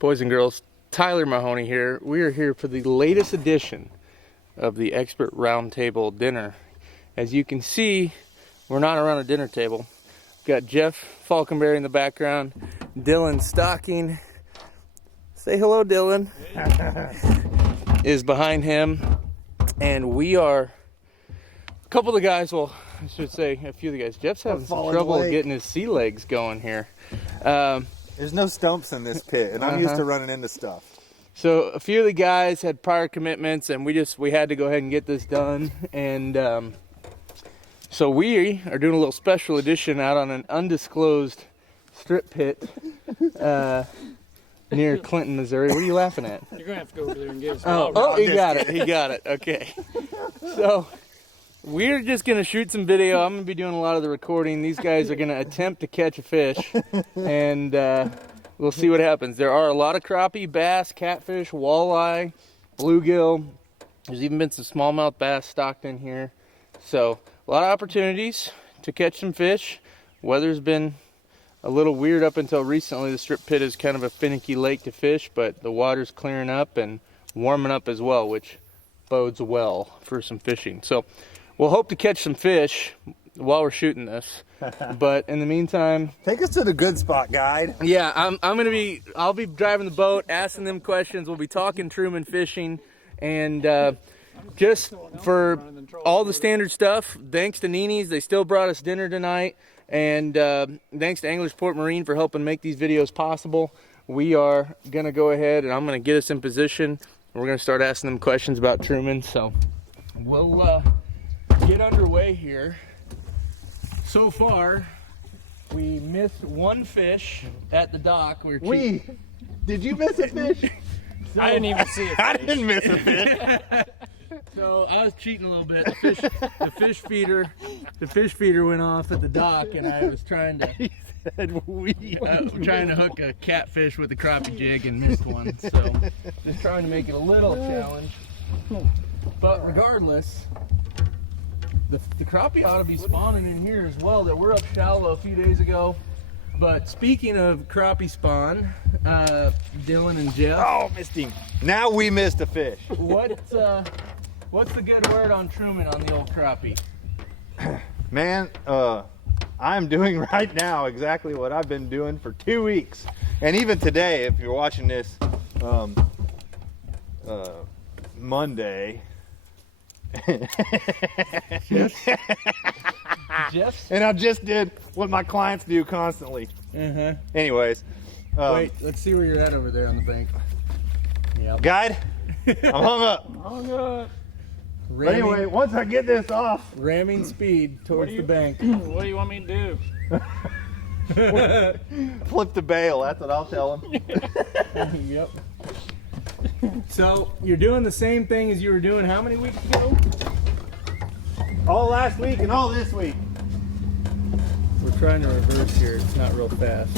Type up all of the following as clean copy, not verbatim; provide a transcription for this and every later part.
Boys and girls, Tyler Mahoney here. We are here for the latest edition of the Expert Roundtable dinner. As you can see, we're not around a dinner table. We've got Jeff Falkenberry in the background, Dylan Stocking. Say hello, Dylan. Is behind him, and we are a couple of the guys. Well, I should say a few of the guys. Jeff's having some trouble getting his sea legs going here. There's no stumps in this pit, and I'm used to running into stuff. So a few of the guys had prior commitments, and we had to go ahead and get this done. And so we are doing a little special edition out on an undisclosed strip pit near Clinton, Missouri. What are you laughing at? You're gonna have to go over there and get us. Oh, he got it. He got it. Okay. So we're just gonna shoot some video. I'm gonna be doing a lot of the recording. These guys are gonna attempt to catch a fish, and we'll see what happens. There are a lot of crappie, bass, catfish, walleye, bluegill. There's even been some smallmouth bass stocked in here. So a lot of opportunities to catch some fish. Weather's been a little weird up until recently. The strip pit is kind of a finicky lake to fish, but the water's clearing up and warming up as well, which bodes well for some fishing. So we'll hope to catch some fish while we're shooting this. But in the meantime, take us to the good spot, guide. Yeah, I'll be driving the boat, asking them questions. We'll be talking Truman fishing, and just for all the standard stuff, thanks to Nini's, they still brought us dinner tonight. And thanks to Anglers Port Marine for helping make these videos possible. We are going to go ahead and I'm going to get us in position. We're going to start asking them questions about Truman. So we'll get underway here. So far, we missed one fish at the dock. Did you miss a fish? I didn't even see it. I didn't miss a fish. So I was cheating a little bit. The fish feeder went off at the dock, and I was trying to hook a catfish with a crappie jig and missed one. So just trying to make it a little challenge. But regardless, the crappie ought to be spawning in here as well. That we're up shallow a few days ago. But speaking of crappie spawn, Dylan and Jeff. Oh, missed him. Now we missed a fish. What's the good word on Truman on the old crappie? Man, I'm doing right now exactly what I've been doing for 2 weeks. And even today, if you're watching this Monday. Jeff? And I just did what my clients do constantly. Anyways. Wait, let's see where you're at over there on the bank. Yep. Guide, I'm hung up. Hung up. But anyway, once I get this off. Ramming speed towards the bank. What do you want me to do? Flip the bail, that's what I'll tell them. Yep. So, you're doing the same thing as you were doing how many weeks ago? All last week and all this week. We're trying to reverse here. It's not real fast.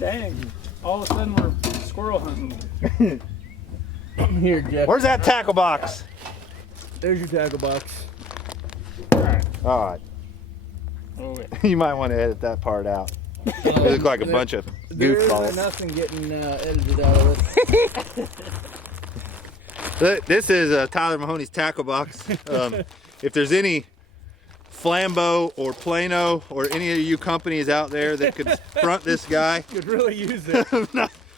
Dang. All of a sudden we're squirrel hunting. Here, Jeff. Where's that tackle box? There's your tackle box. All right. You might want to edit that part out. It looks like a bunch of goofballs. There's nothing getting edited out of it. This is Tyler Mahoney's tackle box. If there's any Flambeau or Plano or any of you companies out there that could front this guy, could really use it.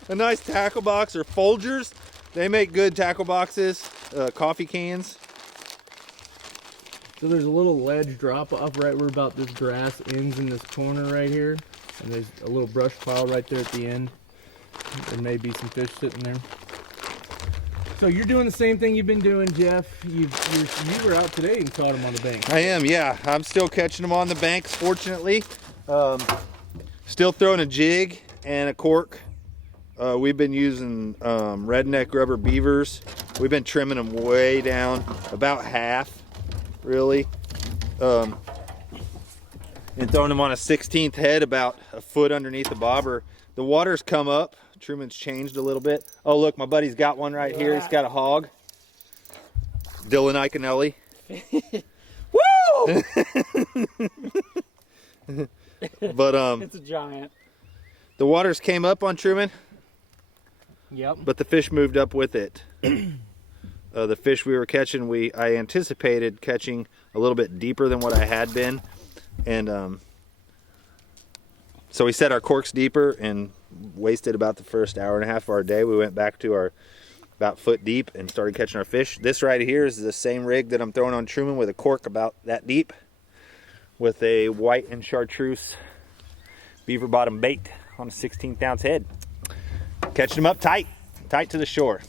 A nice tackle box, or Folgers. They make good tackle boxes, coffee cans. So there's a little ledge drop off right where about this grass ends in this corner right here. And there's a little brush pile right there at the end. There may be some fish sitting there. So you're doing the same thing you've been doing, Jeff. You were out today and caught them on the bank. I am, yeah. I'm still catching them on the banks, fortunately. Still throwing a jig and a cork. We've been using redneck rubber beavers. We've been trimming them way down, about half, really. And throwing them on a 16th head about a foot underneath the bobber. The water's come up. Truman's changed a little bit. Oh, look, my buddy's got one right here. He's got a hog. Dylan Iconelli. Woo! But it's a giant. The waters came up on Truman, Yep. but the fish moved up with it. The fish we were catching, I anticipated catching a little bit deeper than what I had been, and so we set our corks deeper and wasted about the first hour and a half of our day. We went back to our about foot deep and started catching our fish. This right here is the same rig that I'm throwing on Truman with a cork about that deep, with a white and chartreuse beaver bottom bait on a 16th ounce head. Catching them up tight to the shore.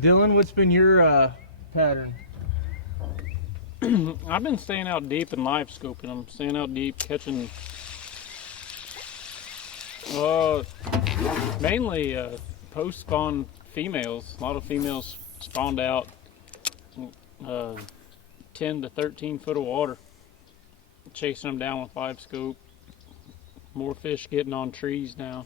Dylan, what's been your pattern? I've been staying out deep and live scoping them. Staying out deep, catching mainly post-spawn females. A lot of females spawned out 10 to 13 foot of water. Chasing them down with live scope. More fish getting on trees now.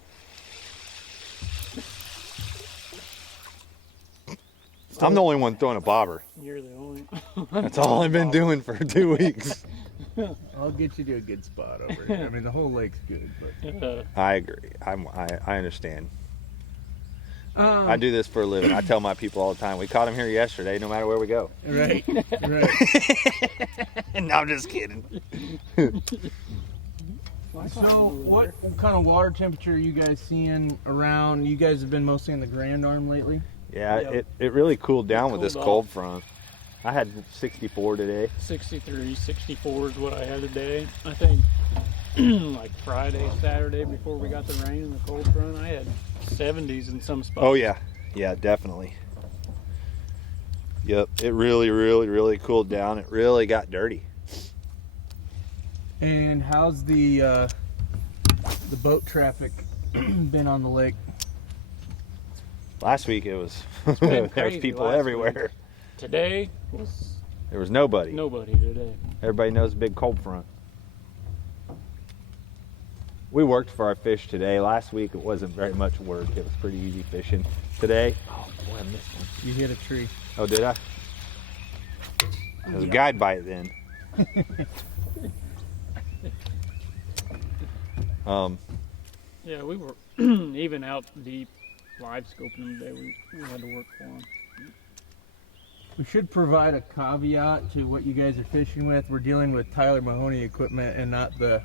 I'm the only one throwing a bobber. You're the only. That's all I've been doing for 2 weeks. I'll get you to a good spot over here. I mean, the whole lake's good, but I agree. I understand. I do this for a living. I tell my people all the time, we caught him here yesterday, no matter where we go. right. No, I'm just kidding. So, what kind of water temperature are you guys seeing around? You guys have been mostly in the Grand Arm lately? Yeah, Yep. it really cooled down with this Cooled cold off. front. I had 64 today. 63, 64 is what I had today. I think like Friday, Saturday before we got the rain and the cold front, I had 70s in some spots. Oh yeah, yeah, definitely. Yep, it really cooled down. It really got dirty. And how's the boat traffic been on the lake? Last week it was been there was crazy people last everywhere. Today was There was nobody. nobody today. Everybody knows the big cold front. We worked for our fish today. Last week it wasn't very much work. It was pretty easy fishing. Today, oh boy, I missed one. You hit a tree. Oh, did I? It was a guide bite then. Yeah, we were even out deep live scoping them today. We had to work for them. We should provide a caveat to what you guys are fishing with. We're dealing with Tyler Mahoney equipment and not the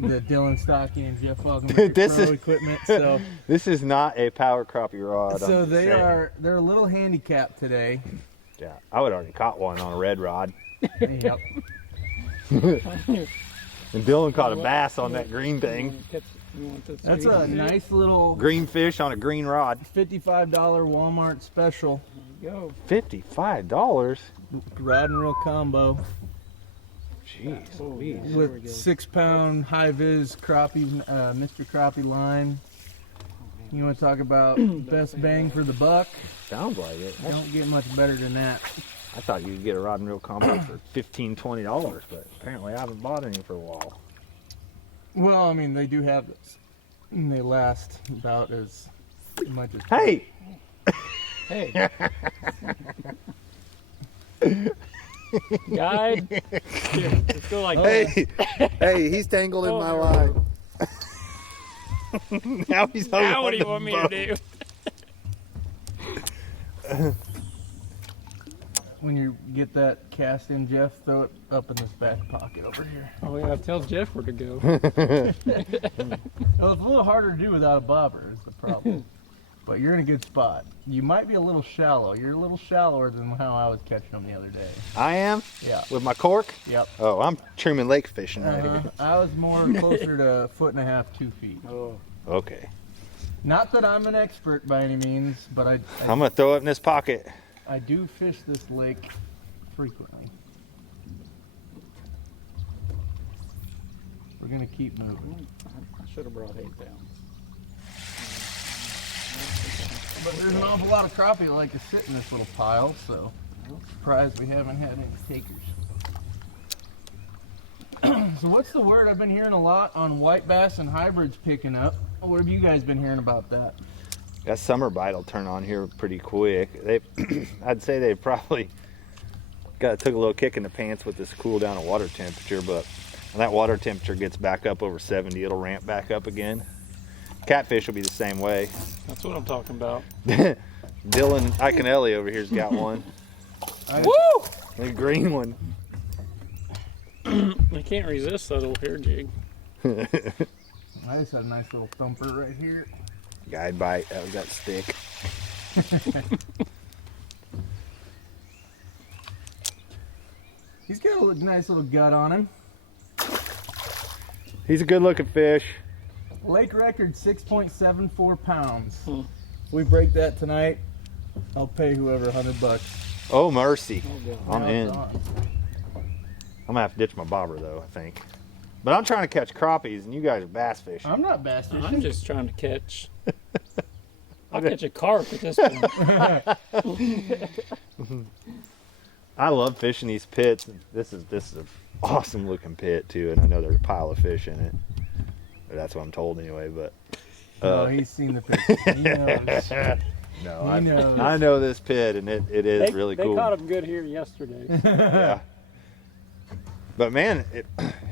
Dylan Stocking and Jeff Foggenberger This Pro is- equipment. So This is not a power crappie rod. I'm just saying. they're a little handicapped today. Yeah, I would already caught one on a red rod. Yep. And Dylan caught a bass on that green thing. You want this That's green a fish? nice little Green fish on a green rod. $55 Walmart special There you go. $55? rod and reel combo Jeez Oh, Louise. yeah. There we with go. 6-pound high vis crappie, Mr. Crappie line. You want to talk about best bang for the buck? Sounds like it. Don't get much better than that. I thought you could get a rod and reel combo for $15, $20, but apparently I haven't bought any for a while. Well, I mean, they do have this, and they last about as much as. Hey! Hey. Guide. Here, let's go like that. Hey! Hey, he's tangled in my line. Now he's Now on what do you the want me boat. to do? When you get that cast in, Jeff, throw it up in this back pocket over here. Oh yeah, tell Jeff where to go. Well, it's a little harder to do without a bobber is the problem. But you're in a good spot. You might be a little shallow. You're a little shallower than how I was catching them the other day. I am? Yeah. With my cork? Yep. Oh, I'm Truman Lake fishing right Uh-huh. here. I was more closer to 1.5 feet, 2 feet. Oh, Okay. Not that I'm an expert by any means, but I'm going to throw it in this pocket. I do fish this lake frequently. We're gonna keep moving. I should have brought 8 down. But there's an awful lot of crappie that like to sit in this little pile, so I'm surprised we haven't had any takers. So what's the word? I've been hearing a lot on white bass and hybrids picking up. What have you guys been hearing about that? That summer bite will turn on here pretty quick. They, I'd say they probably took a little kick in the pants with this cool down of water temperature, but When that water temperature gets back up over 70, it'll ramp back up again. Catfish will be the same way. That's what I'm talking about. Dylan Iconelli over here's got one. Woo! The green one. I can't resist that little hair jig. I just had a nice little thumper right here. Guide bite. That was that stick. He's got a nice little gut on him. He's a good looking fish. Lake record 6.74 pounds. Hmm. If we break that tonight, I'll pay whoever $100. Oh mercy. Oh, God. I'm Now in. it's on. I'm gonna have to ditch my bobber though, I think. But I'm trying to catch crappies and you guys are bass fishing. I'm not bass fishing. I'm just trying to catch. I'll catch a carp at this point. I love fishing these pits. This is an awesome looking pit too, and I know there's a pile of fish in it. Or that's what I'm told anyway. But Oh, he's seen the picture. He knows. no, He knows. I know this pit, and it is really cool. They caught him good here yesterday. Yeah. But man,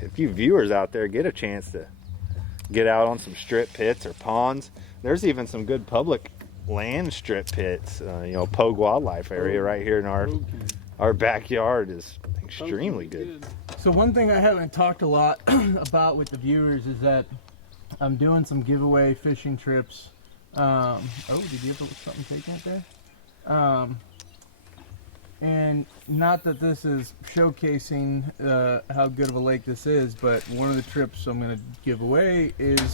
if you viewers out there get a chance to get out on some strip pits or ponds, there's even some good public land strip pits. Pogue Wildlife Area right here in our backyard is extremely good. So one thing I haven't talked a lot about with the viewers is that I'm doing some giveaway fishing trips. Oh, did you have something taken up there? And not that this is showcasing how good of a lake this is, but one of the trips I'm going to give away is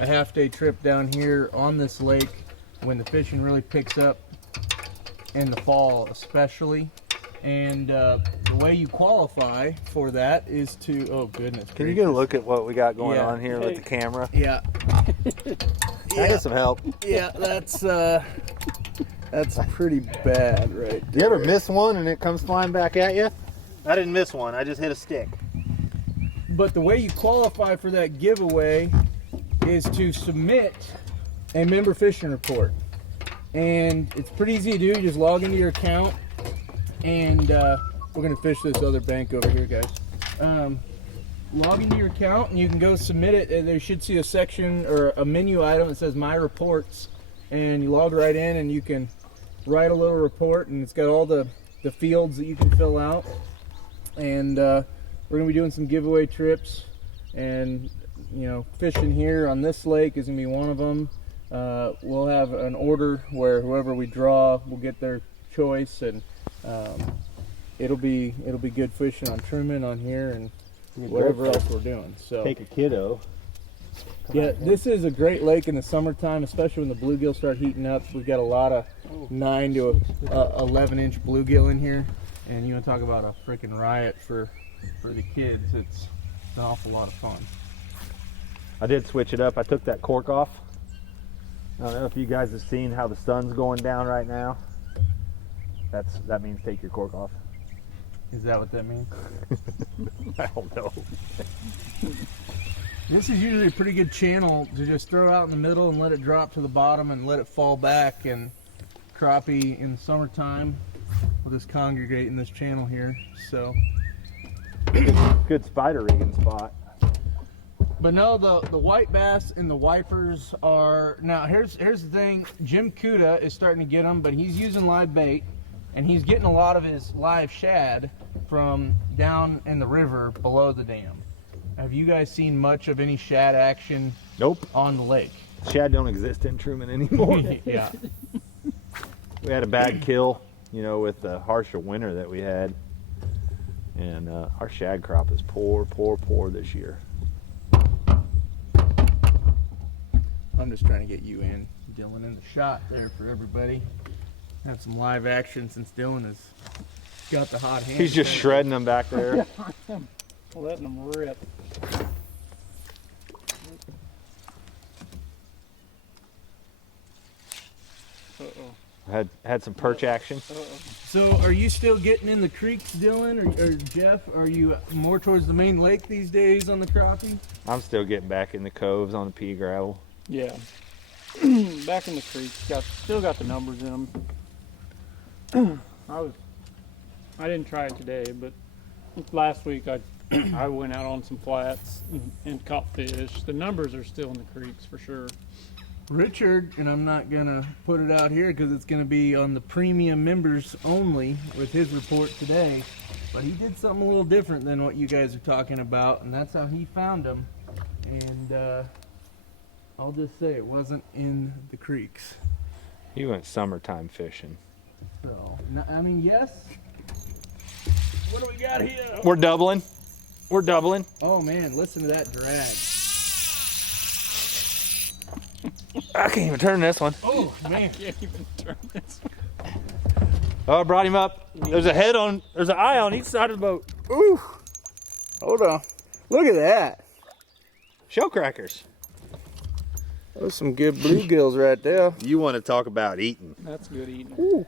a half-day trip down here on this lake when the fishing really picks up in the fall especially. And the way you qualify for that is to, oh goodness. Can you get a look at what we got going Yeah. on here with the camera? Yeah. Can I get some help? Yeah, that's pretty bad right Do you ever miss one and it comes flying back at you? I didn't miss one. I just hit a stick. But the way you qualify for that giveaway is to submit a member fishing report. And it's pretty easy to do. You just log into your account, and we're going to fish this other bank over here, guys. Log into your account, and you can go submit it, and you should see a section or a menu item that says My Reports. And you log right in, and you can write a little report, and it's got all the fields that you can fill out. And we're going to be doing some giveaway trips, and fishing here on this lake is going to be one of them. We'll have an order where whoever we draw will get their choice, and it'll be good fishing on Truman on here and whatever else we're doing. So Take a kiddo. yeah, this is a great lake in the summertime, especially when the bluegill start heating up. We've got a lot of 9 to 11-inch bluegill in here, and you want to talk about a freaking riot for the kids. It's an awful lot of fun. I did switch it up. I took that cork off. I don't know if you guys have seen how the sun's going down right now. That means take your cork off. Is that what that means? I don't know. This is usually a pretty good channel to just throw out in the middle and let it drop to the bottom and let it fall back. And crappie in the summertime will just congregate in this channel here. So, Good spider rigging spot. but no, the white bass and the wipers are now. Here's the thing. Jim Kuda is starting to get them, but he's using live bait, and he's getting a lot of his live shad from down in the river below the dam. Have you guys seen much of any shad action Nope. on the lake? Shad don't exist in Truman anymore. Yeah. We had a bad kill, with the harsher winter that we had. And our shad crop is poor this year. I'm just trying to get you in, Dylan, in the shot there for everybody. Have some live action since Dylan has got the hot hand. He's just shredding them back there. Letting them rip. Uh-oh. Had some perch action. Uh-oh. So, are you still getting in the creeks, Dylan, or Jeff? Are you more towards the main lake these days on the crappie? I'm still getting back in the coves on the pea gravel. Yeah. Back in the creek. Still got the numbers in them. I didn't try it today, but last week I I went out on some flats and caught fish. The numbers are still in the creeks for sure. Richard, and I'm not gonna put it out here because it's gonna be on the premium members only with his report today, but he did something a little different than what you guys are talking about, and that's how he found them. And I'll just say it wasn't in the creeks. He went summertime fishing. So, I mean, yes. What do we got here? We're doubling. We're doubling. Oh man, listen to that drag. I can't even turn this one. Oh man. I can't even turn this. Oh, I brought him up. There's an eye on each side of the boat. Ooh. Hold on. Look at that. Shell crackers. Those some good bluegills right there. You want to talk about eating. That's good eating. Ooh.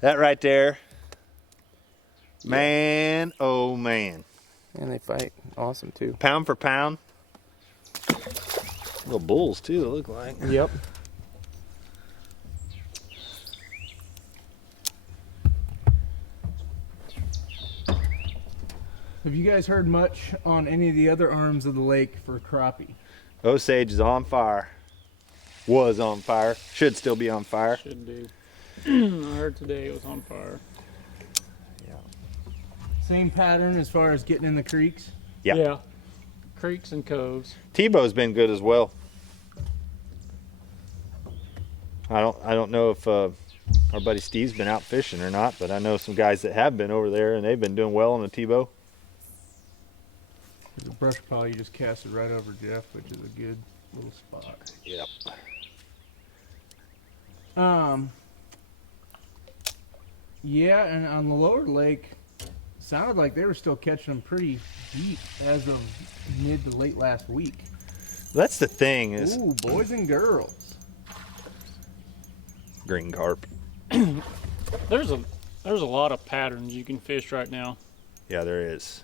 That right there. Man, oh man. And they fight awesome too. Pound for pound. Little bulls too, they look like. Yep. Have you guys heard much on any of the other arms of the lake for crappie? Osage is on fire. Was on fire. Should still be on fire. Should do. I heard today it was on fire. Same pattern as far as getting in the creeks? Yeah. Creeks and coves. Tebow's been good as well. I don't know if our buddy Steve's been out fishing or not, but I know some guys that have been over there and they've been doing well on the Tebow. There's a brush pile you just casted right over Jeff, which is a good little spot. Yep. Yeah, and on the lower lake, sounded like they were still catching them pretty deep as of mid to late last week. That's the thing is Ooh, boys and girls. green carp. There's a lot of patterns you can fish right now Yeah, there is.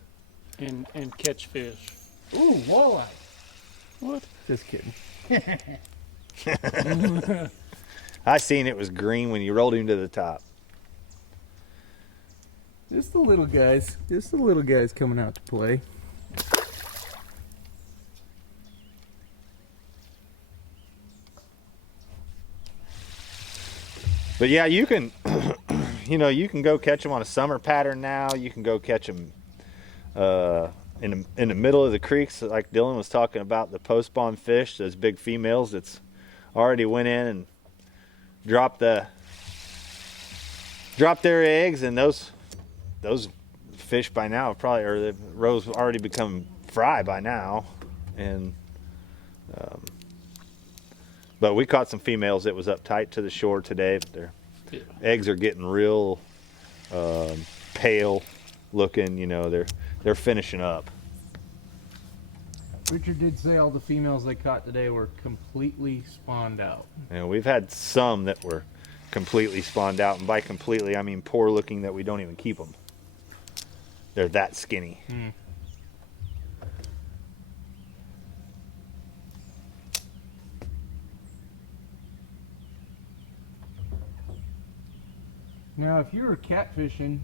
and catch fish. Ooh, walleye. What? Just kidding. I seen it was green when you rolled him to the top. Just the little guys. Just the little guys coming out to play. But yeah, you can, you can go catch them on a summer pattern now. You can go catch them in the middle of the creeks, like Dylan was talking about, the post spawn fish, those big females that's already went in and dropped their eggs, and those fish by now have probably, or the rows already become fry by now, and but we caught some females that was up tight to the shore today. But their eggs are getting real pale looking. They're finishing up. Richard did say all the females they caught today were completely spawned out. We've had some that were completely spawned out, and by completely I mean poor looking, that we don't even keep them. They're that skinny. Now, if you were catfishing,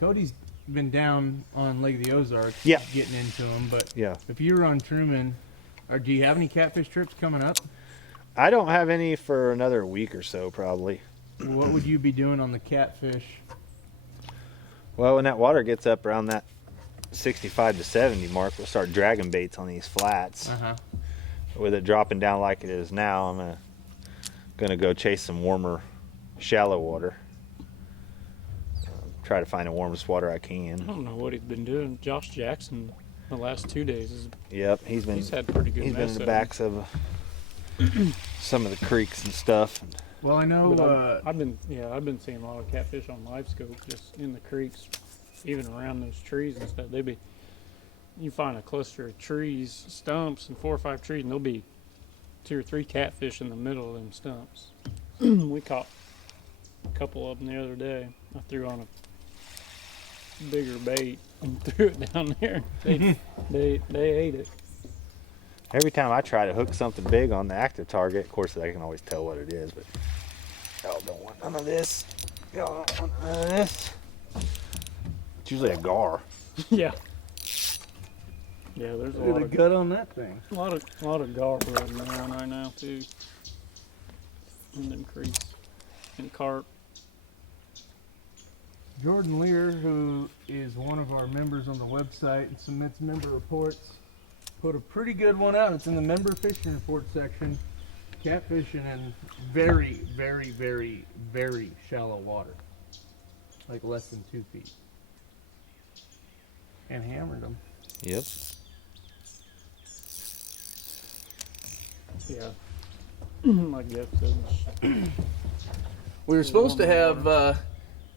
Cody's been down on Lake of the Ozarks, Yeah. getting into them. But Yeah. if you were on Truman, or do you have any catfish trips coming up? I don't have any for another week or so, probably. What would you be doing on the catfish? Well, when that water gets up around that 65 to 70 mark, we'll start dragging baits on these flats. With it dropping down like it is now, I'm gonna go chase some warmer, shallow water. Try to find the warmest water I I can. don't know what he's been doing. Josh Jackson, the last 2 days, Yep, he's had pretty good. been in mess the of backs of some of the creeks and stuff. Well, I know. But I've been seeing a lot of catfish on live scope just in the creeks, even around those trees and stuff. You find a cluster of trees, stumps, and 4 or 5 trees, and there'll be 2 or 3 catfish in the middle of them stumps. We caught a couple of them the other day. I threw on a bigger bait and threw it down there. They ate it. Every time I try to hook something big on the active target, of course I can always tell what it is, but y'all don't want none of this. Y'all don't want none of this. It's usually a gar. Yeah. Yeah, there's a Look at lot the of gut on that thing. a lot of garb running around right now too. In them creeks and carp. Jordan Lear, who is one of our members on the website and submits member reports, put a pretty good one out. It's in the member fishing report section. Catfishing in very, very, very, very shallow water. Like less than 2 feet. And hammered them. Yep. Yeah. Like Jeff said. We were supposed to have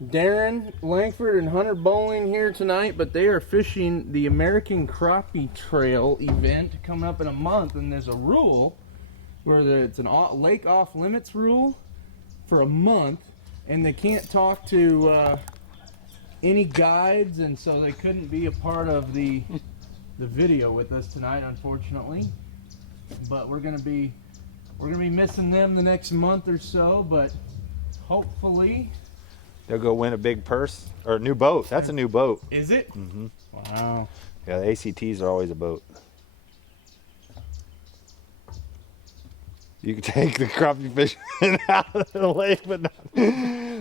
Darren Langford and Hunter Bowling here tonight, but they are fishing the American Crappie Trail event coming up in a month, and there's a rule where it's an lake off limits rule for a month, and they can't talk to any guides, and so they couldn't be a part of the video with us tonight, unfortunately. But we're gonna be missing them the next month or so, but hopefully They'll go win a big purse or a new boat. That's a new boat. Is it? Mm-hmm. Wow. Yeah, the ACTs are always a boat. You can take the crappie fish out of the lake, but not.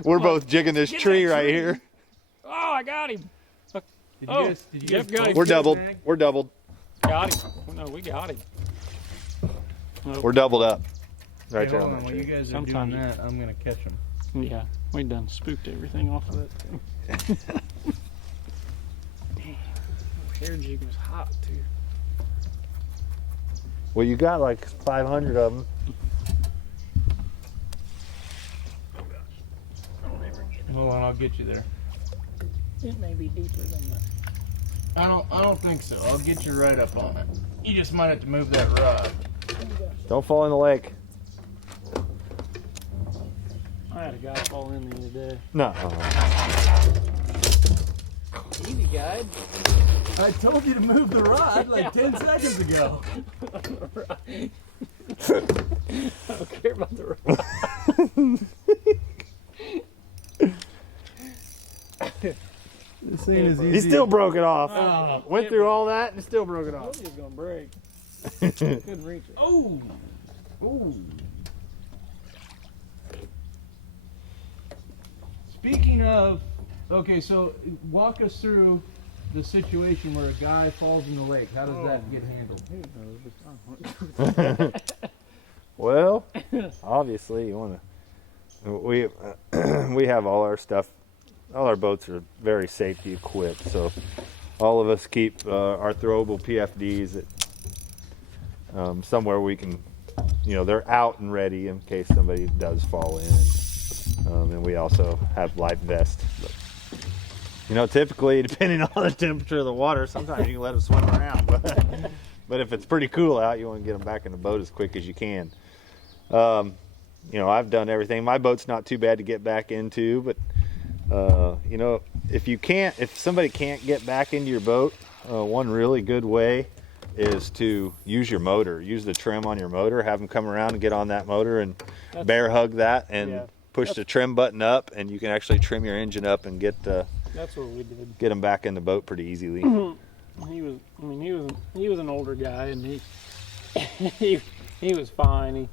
We're both jigging this tree right here. Oh, I got him. Did you Oh, guys, did you Jeff guys got him. both We're get a doubled. snag? We're doubled. Got him. No, we got him. We're doubled up. Right Hey, there hold on on, that while you tree. guys are Sometimes doing that, I'm gonna catch them. Yeah, we done spooked everything off of that thing. Hair jig was hot too. Well, you got like 500 of them. Hold on, I'll get you there. It may be deeper than that. I don't think so. I'll get you right up on it. You just might have to move that rod. Don't fall in the lake. I had a guy fall in the other day. No. Easy, guide. I told you to move the rod like 10 seconds ago. I don't care about the rod. This thing is easy. He still broke it off. Oh, Went through all that and still broke it I off. was gonna break. Couldn't reach it. oh, oh. Speaking of, okay, so walk us through the situation where a guy falls in the lake. How does that get handled? Well, obviously you want to. We have all our stuff. All our boats are very safety equipped, so all of us keep our throwable PFDs at somewhere we can, they're out and ready in case somebody does fall in. And we also have life vests. But, typically, depending on the temperature of the water, sometimes you can let them swim around. But if it's pretty cool out, you want to get them back in the boat as quick as you can. I've done everything. My boat's not too bad to get back into, but if somebody can't get back into your boat, one really good way is to use your motor. Use the trim on your motor. Have them come around and get on that motor and bear hug that and push the trim button up, and you can actually trim your engine up and get That's what we did. them back in the boat pretty easily. He was an older guy, and he was fine.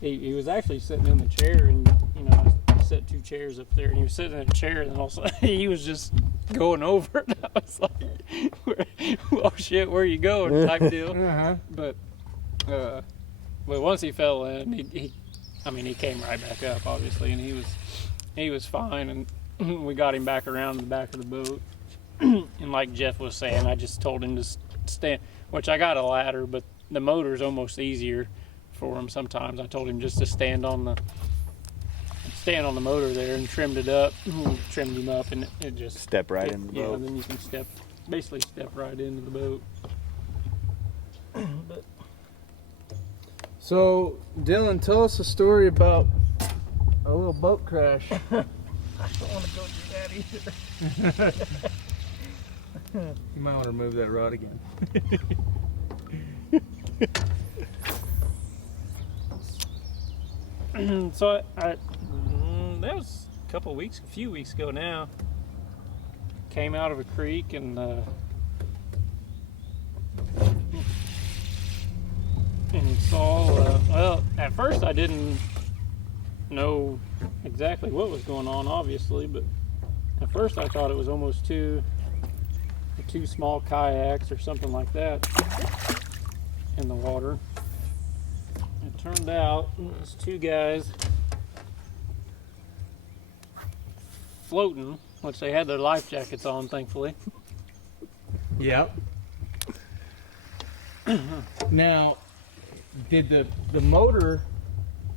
He was actually sitting in the chair, and I set 2 chairs up there, and he was sitting in a chair, and then all of a sudden he was just going over it. I was like, "Oh shit, where are you going?" type deal. But once he fell in, he came right back up, obviously, and he was fine, and we got him back around the back of the boat. And like Jeff was saying, I just told him to stand, which I got a ladder, but the motor's almost easier for him sometimes. I told him just to stand on the motor there and trimmed it up. Trimmed him up, and it just Step right in the boat. Yeah, then you can basically step right into the boat. But So, Dylan, tell us a story about a little boat crash. I don't want to go through that either. You might want to remove that rod again. So that was a few weeks ago now. Came out of a creek and and saw, well, at first I didn't know exactly what was going on, obviously, but at first I thought it was almost two small kayaks or something like that in the water. It turned out it was two guys floating, which they had their life jackets on, thankfully. Yep. Now, did the motor,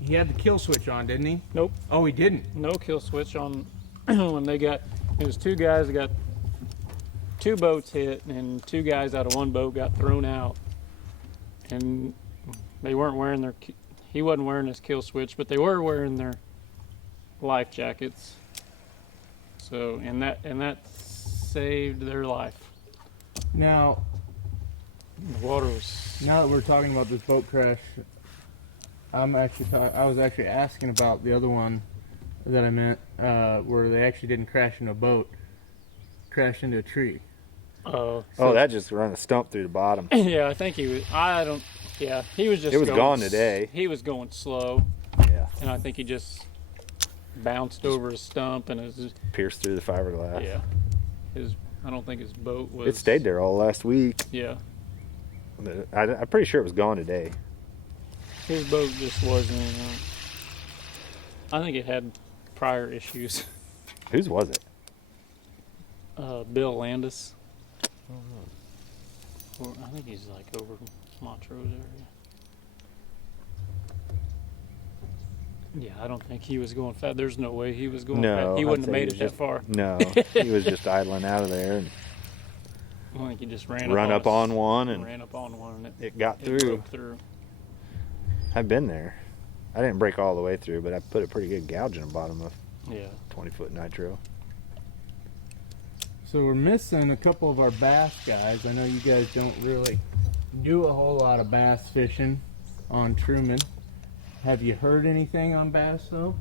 he had the kill switch on, didn't he? Nope. Oh, he didn't? No kill switch on. When they got, it was two guys that got two boats hit, and two guys out of one boat got thrown out, and they weren't wearing their, he wasn't wearing his kill switch, but they were wearing their life jackets. So, and that saved their life. Now, The water was, now that we're talking about this boat crash, I was actually asking about the other one that I meant, where they actually didn't crash into a boat, crashed into a tree. Oh, that just run a stump through the bottom. yeah, I think he was, yeah, he was just It was going, gone today. He was going slow, Yeah. and I think he just bounced over a stump, and his, Pierced through the fiberglass. yeah, I don't think his boat was. It stayed there all last week. Yeah, I'm pretty sure it was gone today. his boat just wasn't. I think it had prior issues. Whose was it? Bill Landis. Or I think he's like over Montrose area. Yeah, I don't think he was going fast. There's no way he was going No, fast. He I'd wouldn't have say made he it was that far. No, he was just idling out of there and I think he just ran up on one and ran up on one, and it got it through. broke through. I've been there. I didn't break all the way through, but I put a pretty good gouge in the bottom of Yeah. 20-foot nitro. So we're missing a couple of our bass guys. I know you guys don't really do a whole lot of bass fishing on Truman. Have you heard anything on bass though?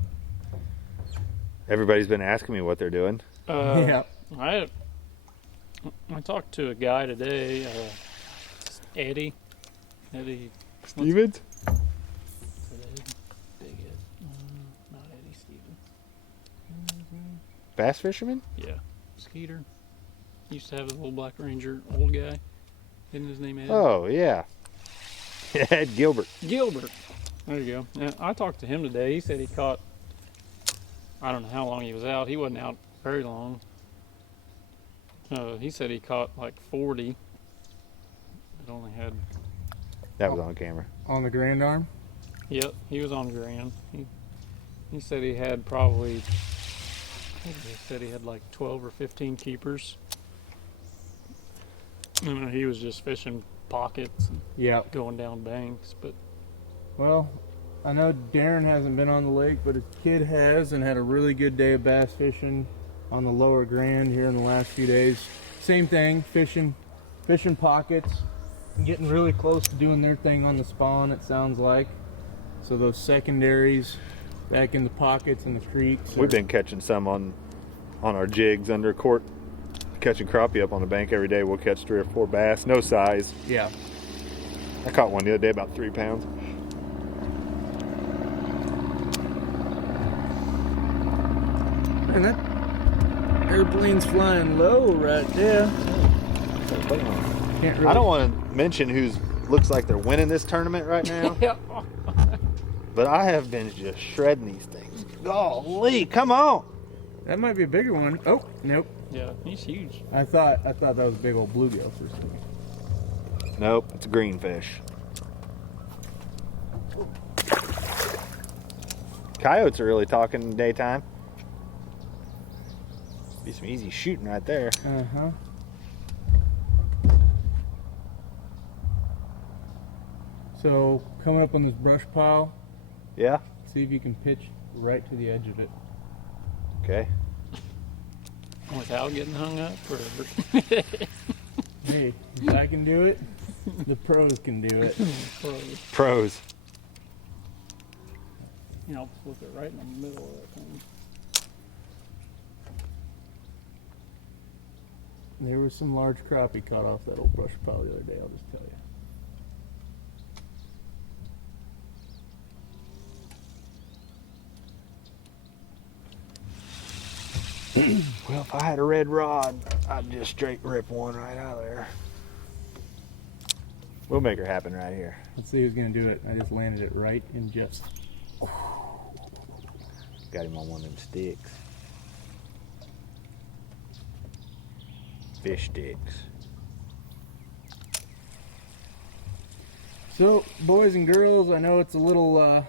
Everybody's been asking me what they're doing. Yeah. I talked to a guy today, Eddie. Stevens? Big Ed. Not Eddie Stevens. Bass fisherman? Yeah. Skeeter. Used to have a little Black Ranger, old guy. Isn't his name Ed? Oh, yeah. Ed Gilbert. Gilbert. There you go. Yeah, I talked to him today. He said he caught, I don't know how long he was out. He wasn't out very long. He said he caught like 40. It only had, That was on camera. On the Grand Arm? yep, he was on Grand. He said he had probably, I think he said he had like 12 or 15 keepers. And he was just fishing pockets and Yeah. going down banks, but Well, I know Darren hasn't been on the lake, but his kid has and had a really good day of bass fishing on the lower Grand here in the last few days. Same thing, fishing pockets, getting really close to doing their thing on the spawn, it sounds like. So those secondaries back in the pockets and the creeks. We've been catching some on our jigs under court, catching crappie up on the bank every day. We'll catch 3 or 4 bass, no size. Yeah. I caught one the other day about 3 pounds. Man, that airplane's flying low right there. Can't really... I don't want to mention who's looks like they're winning this tournament right now, yeah. but I have been just shredding these things. Golly, come on! That might be a bigger one. Oh, nope. Yeah, he's huge. I thought that was a big old bluegill for a second. Nope, it's a greenfish. Coyotes are really talking in the daytime. Be some easy shooting right there. Uh-huh. So, coming up on this brush pile, Yeah? see if you can pitch right to the edge of it. Okay. Without getting hung up, or Hey, if I can do it, the pros can do it. Pros. you know, flip it right in the middle of that thing. There was some large crappie caught off that old brush pile the other day, I'll just tell you. Well, if I had a red rod, I'd just straight rip one right out of there. We'll make her happen right here. Let's see who's gonna do it. I just landed it right in just. Got him on one of them sticks. Fish sticks. So, boys and girls, I know it's a little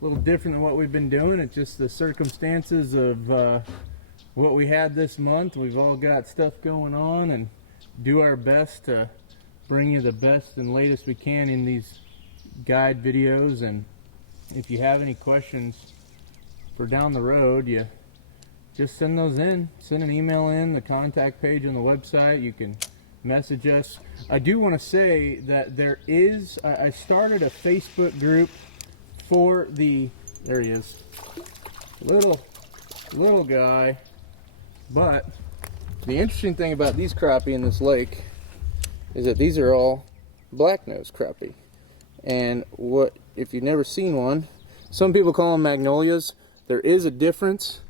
different than what we've been doing. It's just the circumstances of what we had this month. We've all got stuff going on, and do our best to bring you the best and latest we can in these guide videos. And if you have any questions for down the road, you just send those in. Send an email in, the contact page on the website. You can message us. I do want to say that there is, I started a Facebook group for the, there he is, little guy. But the interesting thing about these crappie in this lake is that these are all black-nosed crappie. And what, if you've never seen one, some people call them magnolias. There is a difference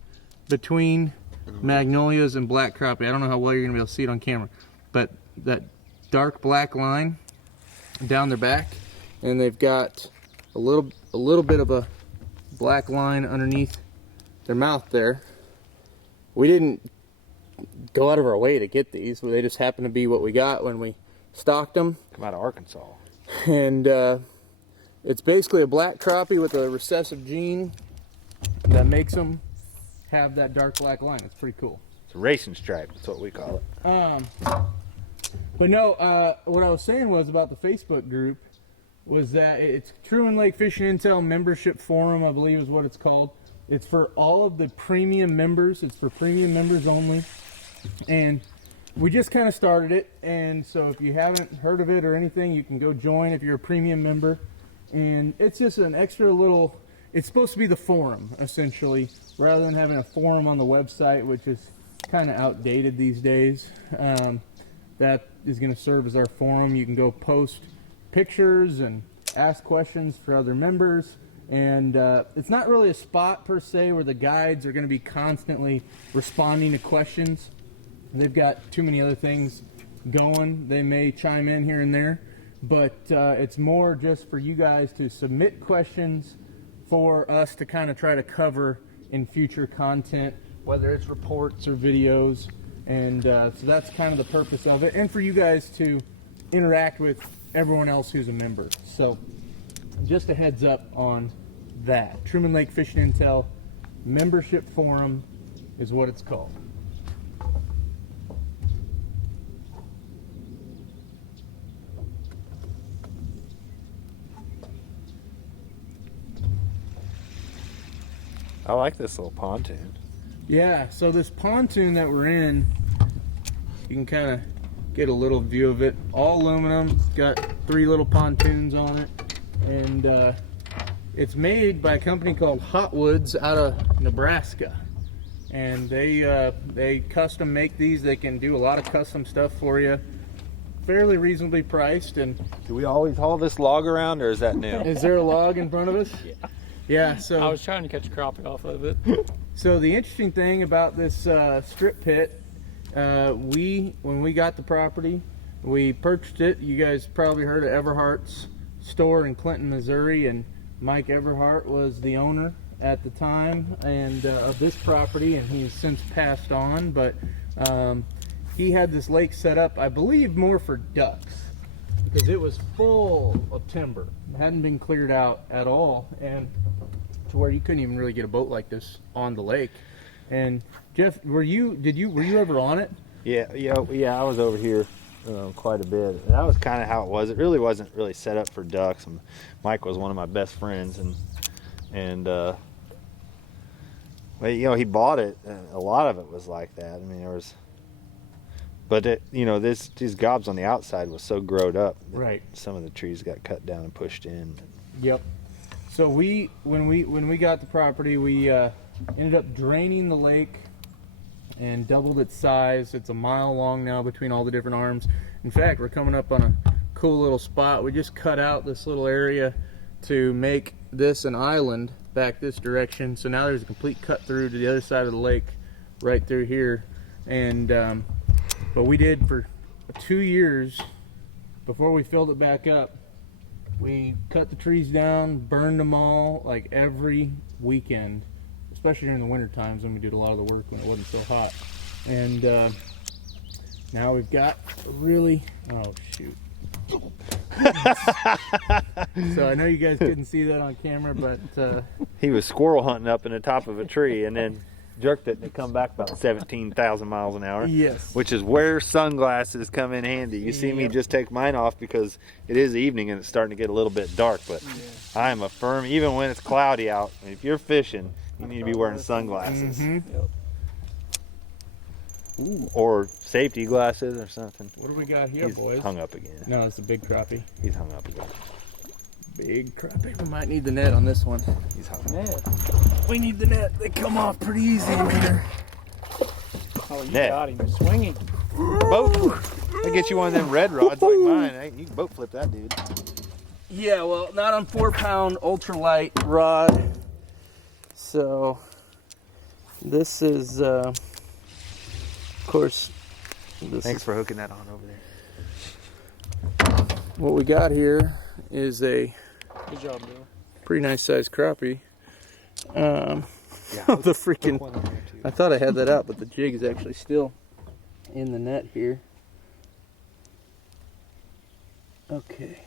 between magnolias and black crappie. I don't know how well you're gonna be able to see it on camera, but that dark black line down their back, and they've got a little bit of a black line underneath their mouth there. We didn't go out of our way to get these. They just happened to be what we got when we stocked them. Come out of Arkansas. And it's basically a black crappie with a recessive gene that makes them have that dark black line. It's pretty cool. It's a racing stripe. That's what we call it. But no, what I was saying was about the Facebook group was that it's Truman Lake Fishing Intel Membership Forum, I believe is what it's called. It's for all of the premium members. It's for premium members only. And we just kind of started it. And so if you haven't heard of it or anything, you can go join if you're a premium member. And it's just an extra little, it's supposed to be the forum, essentially, rather than having a forum on the website, which is kind of outdated these days. That is going to serve as our forum. You can go post pictures and ask questions for other members. And it's not really a spot per se where the guides are going to be constantly responding to questions. They've got too many other things going. They may chime in here and there, but it's more just for you guys to submit questions for us to kind of try to cover in future content, whether it's reports or videos. And so that's kind of the purpose of it, and for you guys to interact with everyone else who's a member. So just a heads up on that. Truman Lake Fishing Intel Membership Forum is what it's called. I like this little pontoon. Yeah, so this pontoon that we're in, you can kind of get a little view of it. All aluminum, it's got 3 little pontoons on it, and it's made by a company called Hot Woods out of Nebraska. And they custom make these. They can do a lot of custom stuff for you, fairly reasonably priced. And Do we always haul this log around, or is that new? is there a log in front of us? Yeah. Yeah, so I was trying to catch crappie off of it. So the interesting thing about this strip pit, when we got the property, we purchased it. You guys probably heard of Everhart's store in Clinton, Missouri, and Mike Everhart was the owner at the time and of this property, and he has since passed on. But he had this lake set up, I believe, more for ducks, because it was full of timber. It hadn't been cleared out at all, and to where you couldn't even really get a boat like this on the lake. And Jeff, were you ever on it? Yeah, I was over here quite a bit. And that was kind of how it was. It really wasn't really set up for ducks. And Mike was one of my best friends, and well, he bought it. And a lot of it was like that. I mean, there was, but these gobs on the outside was so growed up that Right. some of the trees got cut down and pushed in. Yep. So when we got the property, we ended up draining the lake and doubled its size. It's a mile long now between all the different arms. In fact, we're coming up on a cool little spot. We just cut out this little area to make this an island back this direction. So now there's a complete cut through to the other side of the lake right through here. And but we did for 2 years before we filled it back up. We cut the trees down, burned them all like every weekend, especially during the winter times when we did a lot of the work when it wasn't so hot. And now we've got a really, oh shoot. So I know you guys couldn't see that on camera, but He was squirrel hunting up in the top of a tree and then jerked it and it come back about 17,000 miles an hour. yes. Which is where sunglasses come in handy. You see me just take mine off because it is evening and it's starting to get a little bit dark, but I am a firm, even when it's cloudy out, if you're fishing, you need to be wearing sunglasses. Ooh, or safety glasses or something. What do we got here, He's boys? hung up again. No, it's a big crappie. He's hung up again. Big crappie. We might need the net on this one. He's hung up. Net. We need the net. They come off pretty easy in here. Oh, you Net. got him swinging. Boat. I get you one of them red rods like mine. Hey, you can boat flip that dude. Yeah, well, not on 4-pound ultralight rod. So this is, of course, this Thanks is for hooking that on over there. what we got here is a Good job, Bill. pretty nice sized crappie. Yeah, The freaking, one on there too. I thought I had that out, but the jig is actually still in the net here. Okay.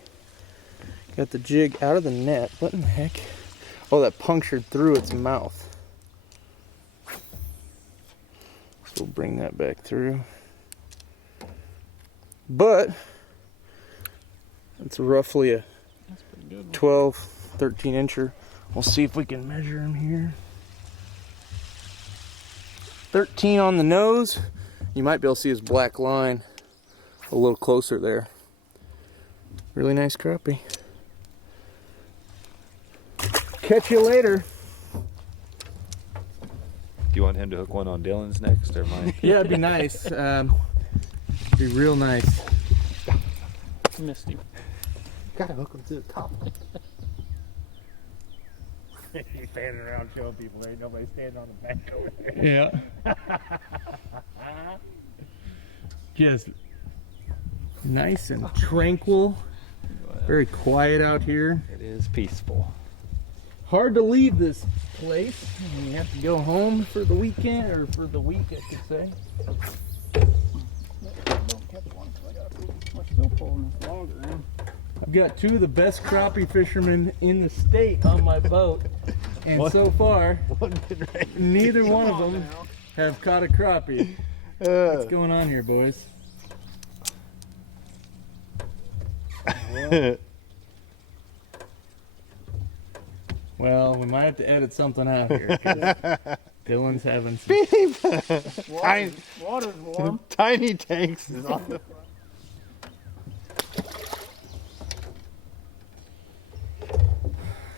Got the jig out of the net. What in the heck? Oh, that punctured through its mouth. So we'll bring that back through. But it's roughly a That's pretty good one. 12, 13 incher. We'll see if we can measure him here. 13 on the nose. You might be able to see his black line a little closer there. Really nice crappie. Catch you later. Do you want him to hook one on Dylan's next or mine? Yeah, it'd be nice. Be real nice. Missed him. Gotta hook him to the top. He's standing around showing people there ain't nobody standing on the bank over there. Yeah. Just nice and tranquil. Very quiet out here. It is peaceful. Hard to leave this place. You have to go home for the weekend, or for the week, I could say. Don't catch one 'cause I got my still pulling this longer in. I've got two of the best crappie fishermen in the state on my boat, and so far, neither one of them have caught a crappie. What's going on here, boys? Well, we might have to edit something out here. 'Cause Dylan's having some... Water's warm. Tiny tanks is on the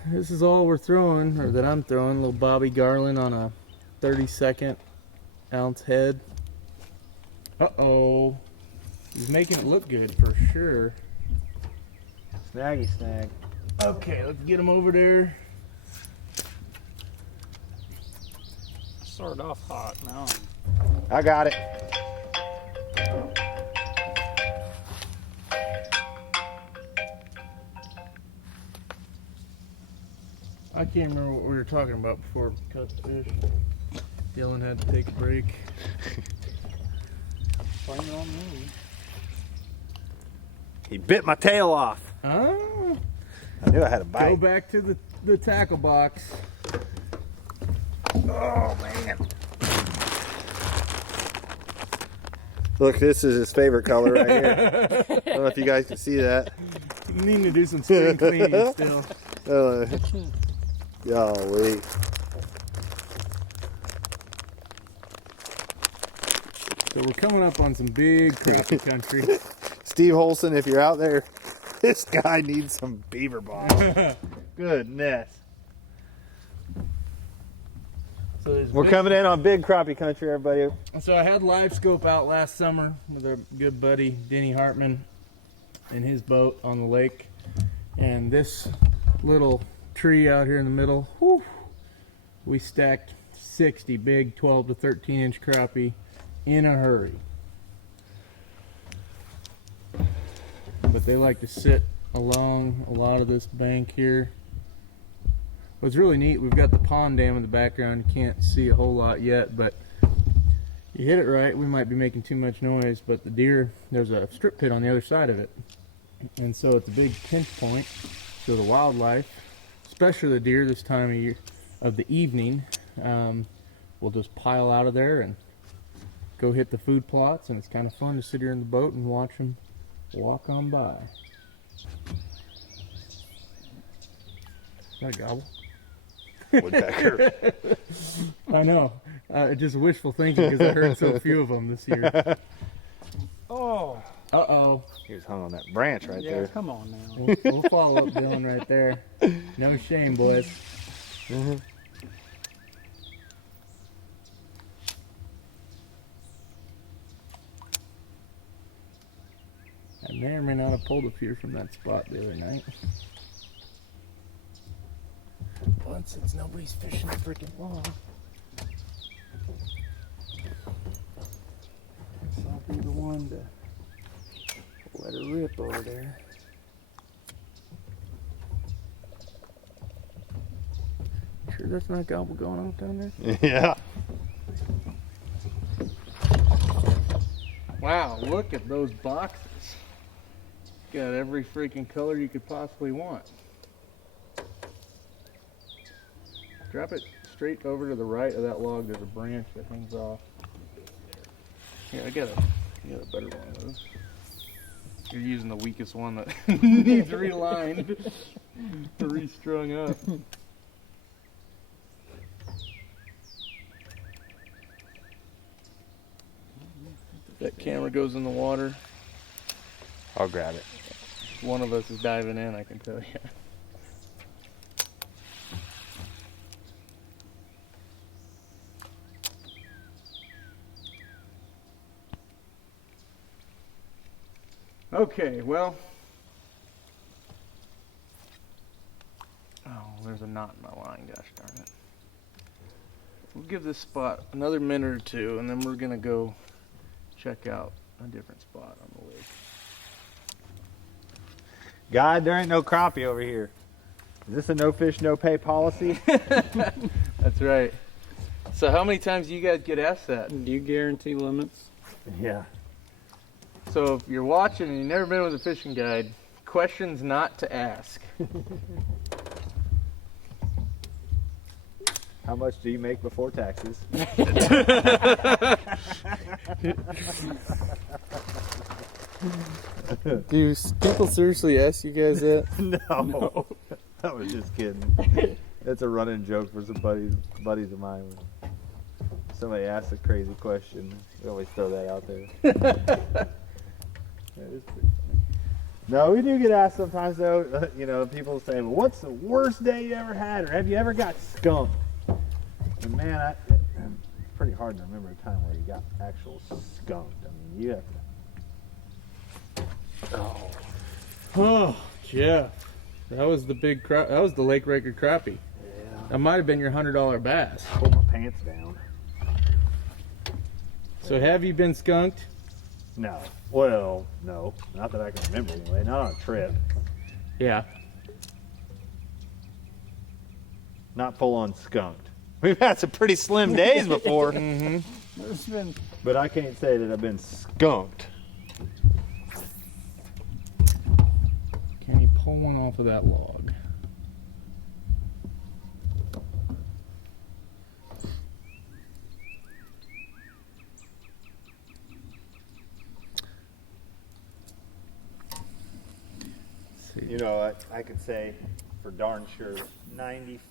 This is all we're throwing, or that I'm throwing. Little Bobby Garland on a 32nd ounce head. Uh-oh. He's making it look good for sure. snaggy snag. Okay, let's get him over there. Started off hot now. I got it. I can't remember what we were talking about before we cut the fish. Dylan had to take a break. Blame it on me. He bit my tail off. Oh, I knew I had a go bite. back to the tackle box. Oh man. Look, this is his favorite color right here. I don't know if you guys can see that. You need to do some spring cleaning still. Golly. So we're coming up on some big crappie country. Steve Holson, if you're out there, this guy needs some beaver balls. Goodness. So there's We're big- coming in on big crappie country, everybody. So I had live scope out last summer with our good buddy Denny Hartman in his boat on the lake, and this little tree out here in the middle, whew, we stacked 60 big 12 to 13 inch crappie in a hurry. But they like to sit along a lot of this bank here. What's really neat, we've got the pond dam in the background. You can't see a whole lot yet, but you hit it right, we might be making too much noise, but the deer, there's a strip pit on the other side of it. And so it's a big pinch point. So the wildlife, especially the deer this time of year, of the evening, will just pile out of there and go hit the food plots, and it's kind of fun to sit here in the boat and watch them walk on by. Is that a gobble? Woodpecker. I know. Just wishful thinking because I heard so few of them this year. Oh, Uh-oh. He was hung on that branch right yeah, there. come on now. We'll follow up Dylan right there. No shame, boys. I may or may not have pulled a few from that spot the other night. But since nobody's fishing the freaking log, so I'll be the one to let her rip over there. Sure that's not gobble going on down there? Yeah. Wow, look at those boxes. Got every freaking color you could possibly want. Drop it straight over to the right of that log. There's a branch that hangs off. Here, I got a better one of those. You're using the weakest one that needs relined, restrung up. That camera goes in the water. I'll grab it. One of us is diving in, I can tell you. Okay, well. Oh, there's a knot in my line, gosh darn it. We'll give this spot another minute or two, and then we're going to go check out a different spot on the lake. God, there ain't no crappie over here. Is this a no fish, no pay policy? That's right. So how many times do you guys get asked that? Do you guarantee limits? Yeah. So if you're watching and you've never been with a fishing guide, questions not to ask. How much do you make before taxes? Do people seriously ask you guys that? No. I was just kidding. It's a running joke for some buddies of mine. Somebody asks a crazy question, we always throw that out there. That is pretty funny. No, we do get asked sometimes though. You know, people say, "Well, what's the worst day you ever had, or have you ever got skunked?" And man, it's pretty hard to remember a time where you got actual skunked. I mean, you have to. Oh, Jeff, that was the big that was the Lake Raker crappie. Yeah. That might have been your $100 bass. Pull my pants down. So have you been skunked? No. Well, no. Not that I can remember anyway. Not on a trip. Yeah. Not full on skunked. We've had some pretty slim days before. There's been But I can't say that I've been skunked. Can you pull one off of that log? You know, I could say for darn sure 95%.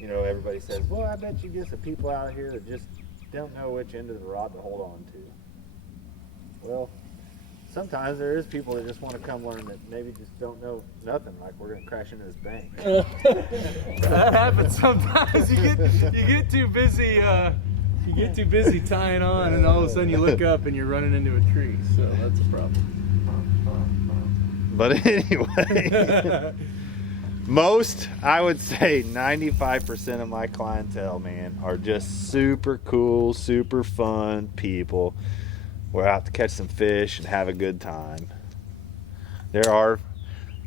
You know, everybody says, well, I bet you get some people out here that just don't know which end of the rod to hold on to. Well, sometimes there is people that just want to come learn that maybe just don't know nothing, like we're going to crash into this bank. That happens sometimes. You get too busy. You get too busy tying on, and all of a sudden you look up and you're running into a tree. So that's a problem. But anyway. Most, I would say 95% of my clientele, man, are just super cool, super fun people. We're out to catch some fish and have a good time. There are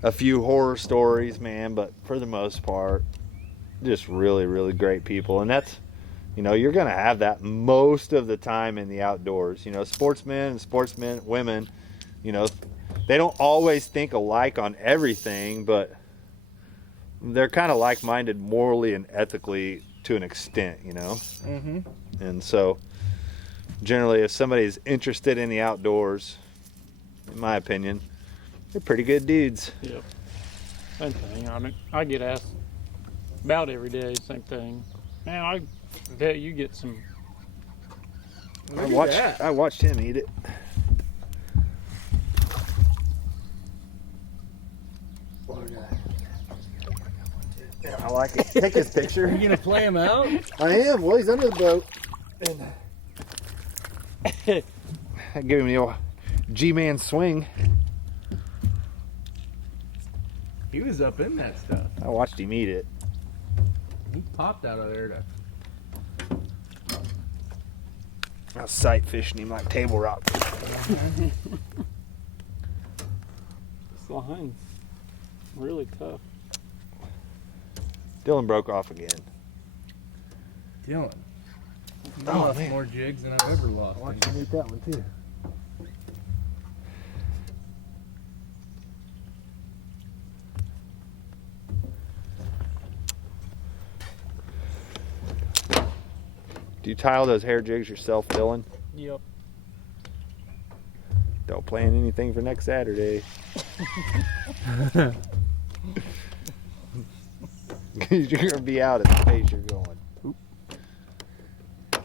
a few horror stories, man, but for the most part, just really, really great people. And that's, you know, you're going to have that most of the time in the outdoors. You know, sportsmen and sportsmen, women, you know, they don't always think alike on everything, but they're kind of like-minded morally and ethically to an extent, you know. Mm-hmm. And so generally, if somebody's interested in the outdoors, in my opinion, they're pretty good dudes. Yep. Same thing. I mean, I get asked about every day, same thing. Man, I bet you get some. I watched him eat it. Yeah, I like it. Take his picture. Are you gonna play him out? I am. Well, he's under the boat. I give him the old G-man swing. He was up in that stuff. I watched him eat it. He popped out of there to. I was sight fishing him like table rock. This line's really tough. Dylan broke off again. Dylan. You Oh, lost man. more jigs than I've ever lost. I watched him eat that one too. Do you tile those hair jigs yourself, Dylan? Yep. Don't plan anything for next Saturday. You're gonna be out at the pace you're going.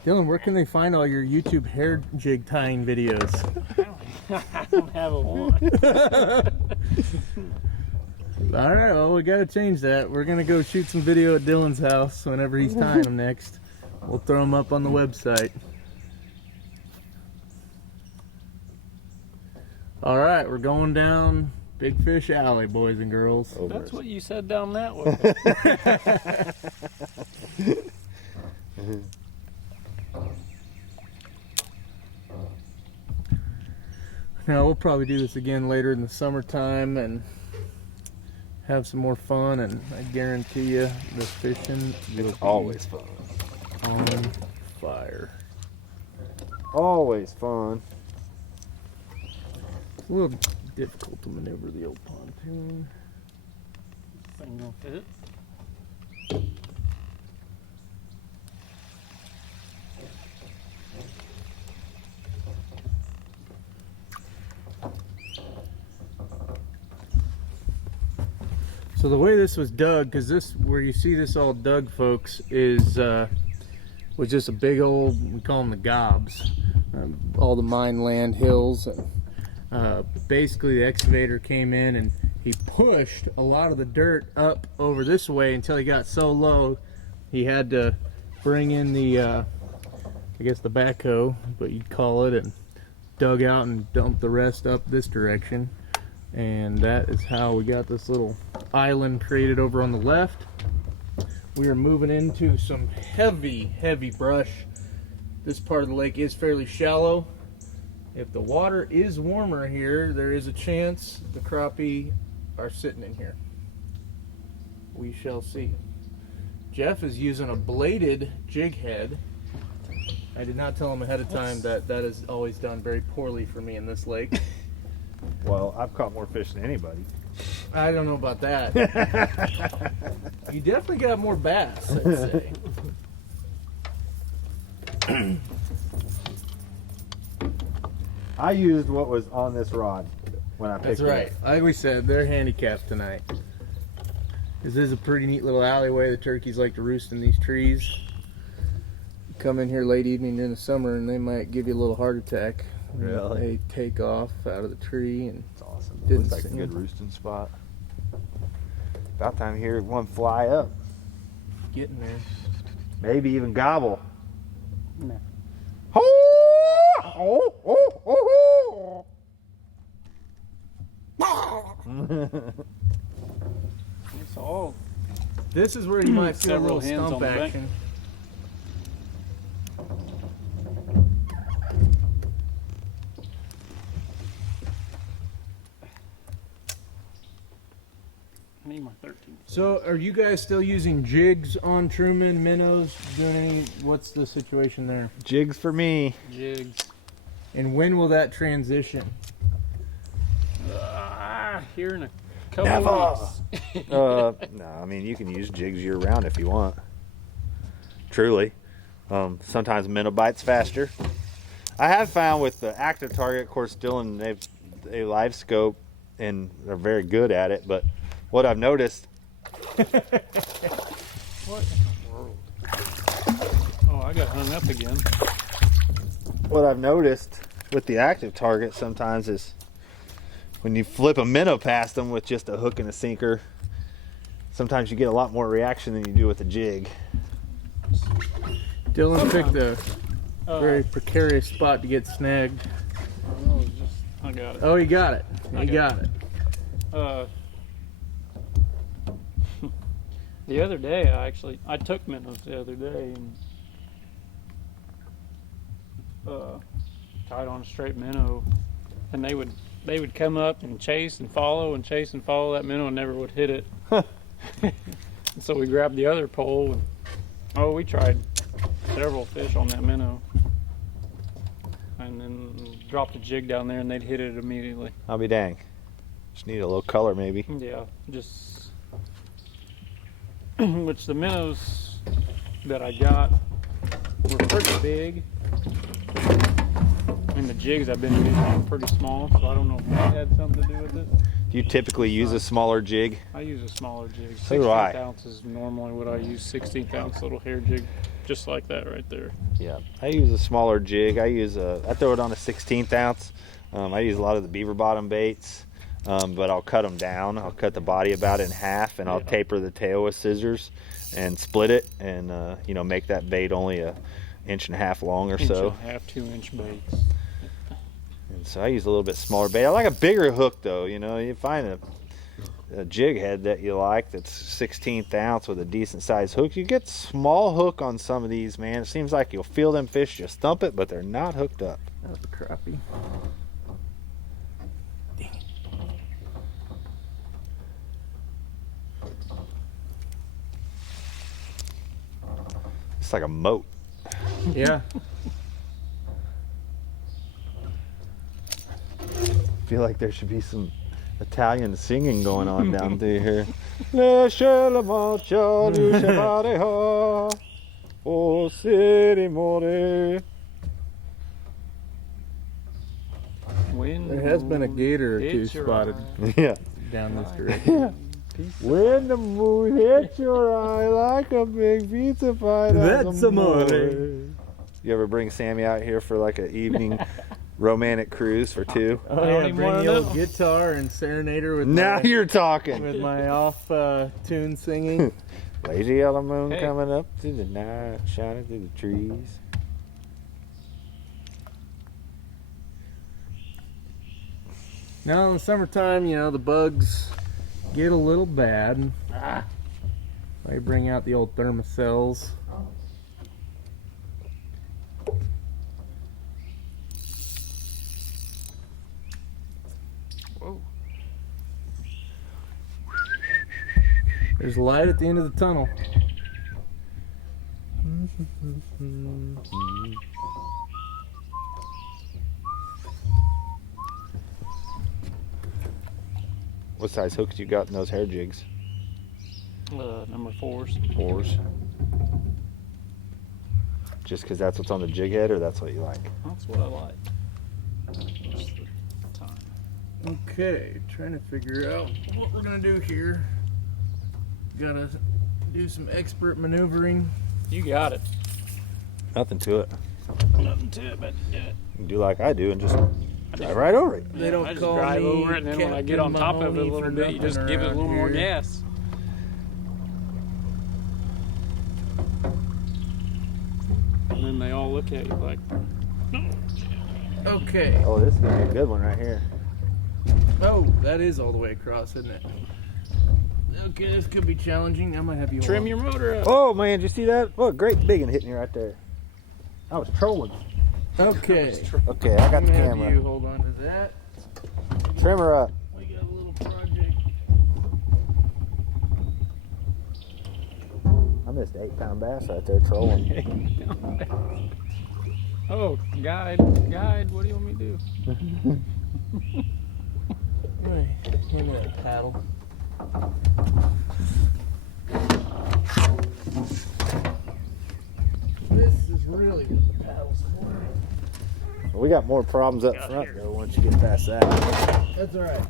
Dylan, where can they find all your YouTube hair jig tying videos? I don't have a one. All right, well, we got to change that. We're going to go shoot some video at Dylan's house whenever he's tying them next. We'll throw them up on the website. All right, we're going down Big Fish Alley, boys and girls. That's what you said down that way. Now, we'll probably do this again later in the summertime and have some more fun, and I guarantee you the fishing will be Always fun. on fire. Always fun. It's a little difficult to maneuver the old pontoon. Thing gonna fit. So the way this was dug, because this, where you see this all dug, folks, is was just a big old, we call them the gobs, all the mine land hills, and basically the excavator came in and he pushed a lot of the dirt up over this way until he got so low he had to bring in the I guess the backhoe, but you'd call it, and dug out and dumped the rest up this direction. And that is how we got this little island created over on the left. We are moving into some heavy brush. This part of the lake is fairly shallow. If the water is warmer here, there is a chance the crappie are sitting in here. We shall see. Jeff is using a bladed jig head. I did not tell him ahead of time that that is always done very poorly for me in this lake. Well, I've caught more fish than anybody. I don't know about that. You definitely got more bass, I'd say. I used what was on this rod when I picked That's it right. up. Like we said, they're handicapped tonight. This is a pretty neat little alleyway. The turkeys like to roost in these trees. Come in here late evening during the summer and they might give you a little heart attack. Really? They take off out of the tree and It's awesome. Didn't Looks like a sing. good roosting spot. About time to hear one fly up. get in there. Maybe even gobble. No. all This is where you might feel a Several little hands stump on the bank. action. I need my 13. So, are you guys still using jigs on Truman, minnows? Doing any? What's the situation there? Jigs for me. Jigs. And when will that transition? Here in a couple weeks. No, I mean, you can use jigs year round if you want. Truly. Sometimes minnow bites faster. I have found with the active target, of course, Dylan, they live scope and they're very good at it, but what I've noticed. What in the world? Oh, I got hung up again. What I've noticed with the active target sometimes is when you flip a minnow past them with just a hook and a sinker, sometimes you get a lot more reaction than you do with a jig. Dylan picked a very precarious spot to get snagged. I got it. Oh, he got it. He got it. The other day, I took minnows the other day and tied on a straight minnow, and they would come up and chase and follow that minnow and never would hit it. So we grabbed the other pole and we tried several fish on that minnow, and then dropped a jig down there and they'd hit it immediately. I'll be dang. Just need a little color maybe. Yeah, just which the minnows that I got were pretty big, and the jigs I've been using are pretty small, so I don't know if that had something to do with it. Do you typically use a smaller jig? I use a smaller jig. So do I. 16th ounce is normally what I use. 16th ounce little hair jig, just like that right there. Yeah, I use a smaller jig. I throw it on a 16th ounce. I use a lot of the beaver bottom baits, but I'll cut them down. I'll cut the body about in half, and I'll taper the tail with scissors and split it, and make that bait only a inch and a half long or so. Inch and a half, 2-inch baits. And so I use a little bit smaller bait. I like a bigger hook though. You find a jig head that you like that's 16th ounce with a decent sized hook. You get small hook on some of these, man. It seems like you'll feel them fish just thump it, but they're not hooked up. That was a crappie. It's like a moat. Yeah. I feel like there should be some Italian singing going on down through here. Lascia la marcia, luce pareja, o city more. There has been a gator or two spotted Yeah. down this direction. When the moon hits your eye like a big pizza pie. That's amore. You ever bring Sammy out here for like an evening romantic cruise for two? Oh yeah, bring the old guitar and serenader with Now my, you're talking. with my off tune singing. Lazy yellow moon coming up through the night, shining through the trees. Now in the summertime, the bugs get a little bad. I bring out the old thermocells. Whoa. There's light at the end of the tunnel. What size hooks you got in those hair jigs? Number 4s. 4s. Just because that's what's on the jig head, or that's what you like? That's what I like. Just the time. Okay, trying to figure out what we're gonna do here. Gotta do some expert maneuvering. You got it. Nothing to it. Nothing to it, but yeah. You can do like I do and just drive right over it. They don't I just call drive me over it, and then when I get on top of it a Captain little bit, you just Mahoney give it a for little more nothing around gas. And then they all look at you like, Okay. Oh, this is gonna be a good one right here. Oh, that is all the way across, isn't it? Okay, this could be challenging. I might have you Trim your motor up. Oh man, did you see that? What a great big one hitting you right there. I was trolling. Okay. Okay, I got the Have camera. you hold on to that. Trim her up. We got a little project. I missed an 8-pound bass right there trolling. Oh, guide, what do you want me to do? Right. Hand me that paddle. This is really what the paddle's for. We got more problems up front though once you get past that. That's alright.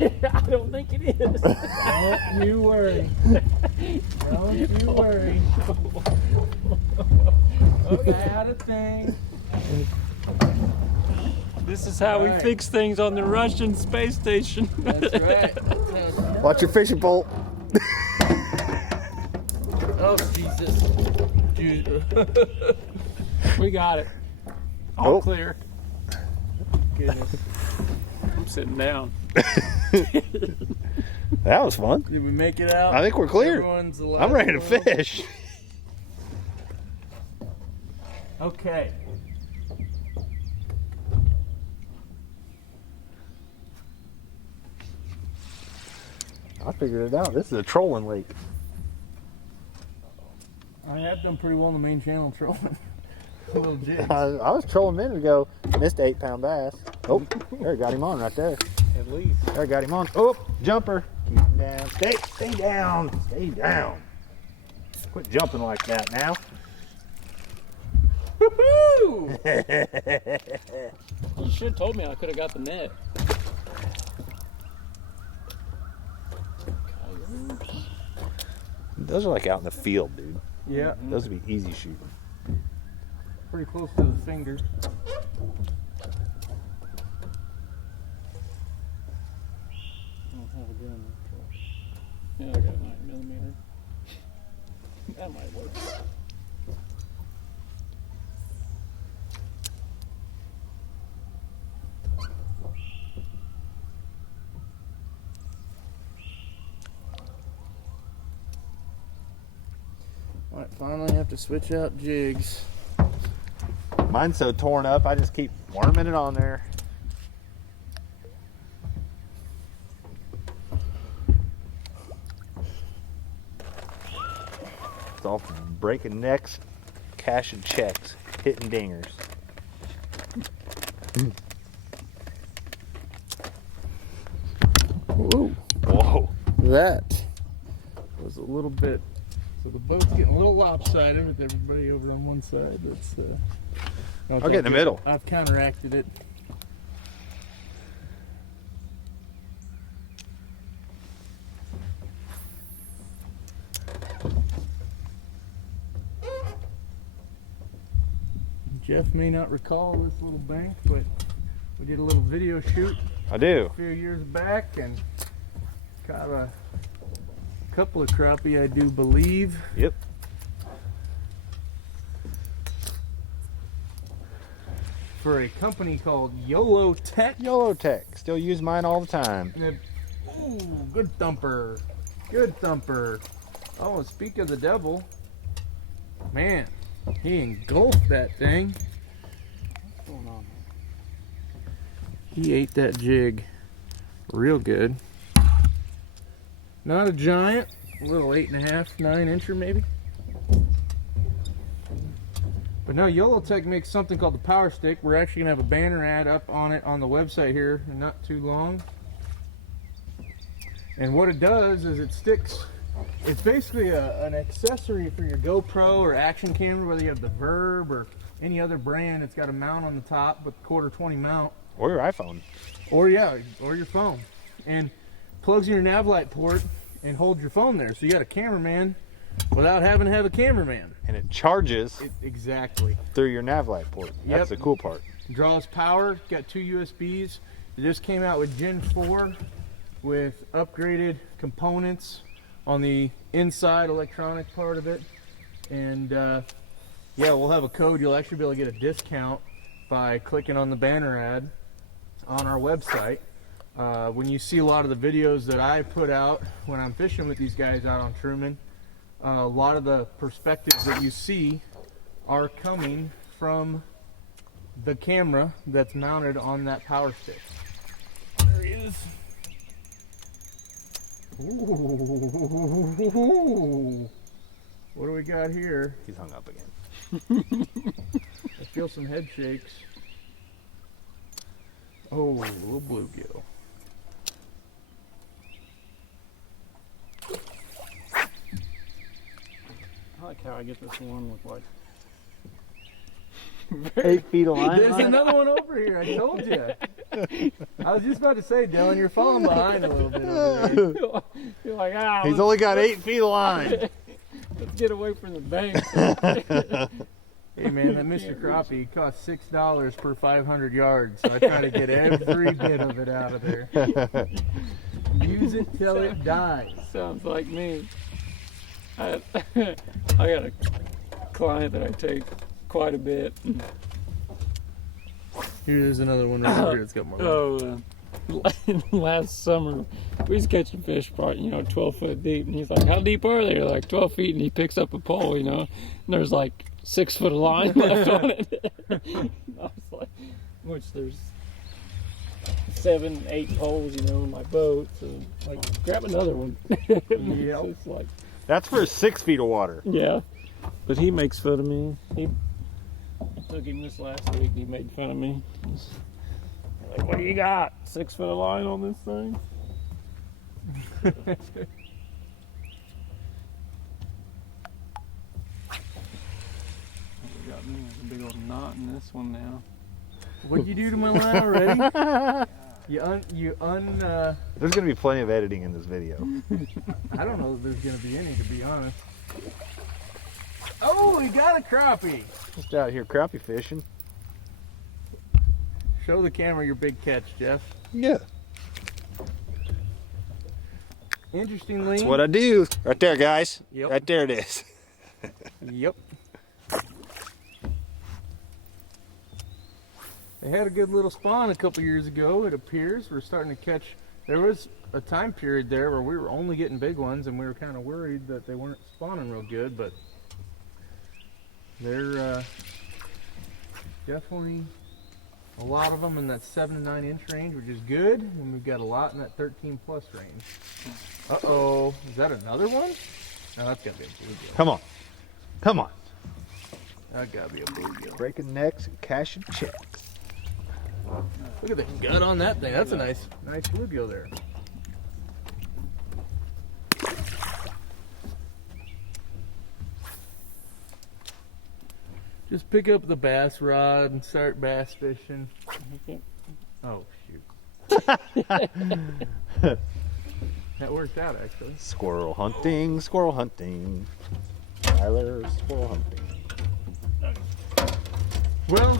I don't think it is. Don't you worry. Don't you worry. Okay, out of thing. This is how we Alright. fix things on the Russian space station. That's right. That's how it's done. Watch your fishing pole. Oh, Jesus. Dude. We got it. All Oh. clear. Goodness. I'm sitting down. That was fun. Did we make it out? I think we're clear. Everyone's alive. I'm ready to fish. Okay. I figured it out. This is a trolling lake. I have done pretty well on the main channel trolling. A little jigs. I was trolling a minute ago. Missed an 8-pound bass. Oh, there, got him on right there. At least. There, got him on. Oh, jumper. Keep him down. Stay down. Stay down. Quit jumping like that now. Woohoo! You should have told me I could have got the net. Those are like out in the field, dude. Yeah, Those would be easy shooting. pretty close to the finger. I don't have a gun. Yeah, I got a 9mm. That might work. Alright, finally have to switch out jigs. Mine's so torn up, I just keep worming it on there. It's all breaking necks, cashing checks, hitting dingers. Whoa. Whoa. That was a little bit. So the boat's getting a little lopsided with everybody over on one side. That's I'll get in the middle. I've counteracted it. Jeff may not recall this little bank, but we did a little video shoot I do. a few years back and caught a couple of crappie, I do believe. Yep. For a company called YOLO Tech. YOLO Tech. Still use mine all the time. Ooh, good thumper. Good thumper. Oh, and speak of the devil, man, he engulfed that thing. What's going on? He ate that jig real good. Not a giant, a little 8.5, 9-incher maybe. But no, YOLO Tech makes something called the Power Stick. We're actually gonna have a banner ad up on it on the website here in not too long. And what it does is it sticks. It's basically an accessory for your GoPro or action camera, whether you have the Verb or any other brand. It's got a mount on the top with quarter 20 mount. Or your iPhone. Or yeah, or your phone. And plugs in your nav light port and holds your phone there. So you got a cameraman without having to have a cameraman. And it charges Exactly. through your nav light port. That's Yep. the cool part. Draws power, got 2 USBs. It just came out with Gen 4 with upgraded components on the inside electronic part of it. And yeah, we'll have a code. You'll actually be able to get a discount by clicking on the banner ad on our website. When you see a lot of the videos that I put out when I'm fishing with these guys out on Truman, a lot of the perspectives that you see are coming from the camera that's mounted on that power stick. There he is. Ooh. What do we got here? He's hung up again. I feel some head shakes. Oh, a little bluegill. I like how I get this one with like 8 feet of line. There's another one over here. I told you. I was just about to say, Dylan, you're falling behind a little bit over there. you're like, ah, He's only got 8 feet of line. let's get away from the bank. Hey man, that Mr. Crappie cost $6 per 500 yards, so I try to get every bit of it out of there. Use it till it dies. Sounds like me. I got a client that I take quite a bit. Here's another one right here. It's got more. Last summer we was catching fish probably 12 foot deep, and he's like, how deep are they? They're like 12 feet, and he picks up a pole, and there's like 6 foot of line left on it. I was like, which there's 7, 8 poles, in my boat, so like grab another one. Yep. It's like, That's for 6 feet of water. yeah, but he makes fun of me. I took him this last week, and he made fun of me. Like, what do you got? 6 foot of line on this thing? Got me a big old knot in this one now. What'd you do to my line already? There's going to be plenty of editing in this video. I don't know if there's gonna be any, to be honest. Oh, we got a crappie. Just out here crappie fishing. Show the camera your big catch, Jeff. Yeah. Interestingly. That's what I do. Right there, guys. Yep. Right there it is. Yep. They had a good little spawn a couple years ago, it appears. We're starting to catch. There was a time period there where we were only getting big ones, and we were kind of worried that they weren't spawning real good, but they're definitely a lot of them in that 7 to 9 inch range, which is good, and we've got a lot in that 13 plus range. Uh-oh, is that another one? No, that's gotta be a bluegill. Come on. Come on. That gotta be a bluegill. Breaking necks and cashing checks. Look at the gut on that thing. That's a nice bluegill there. Just pick up the bass rod and start bass fishing. Oh, shoot. That worked out, actually. Squirrel hunting, squirrel hunting. Tyler, squirrel hunting. Well,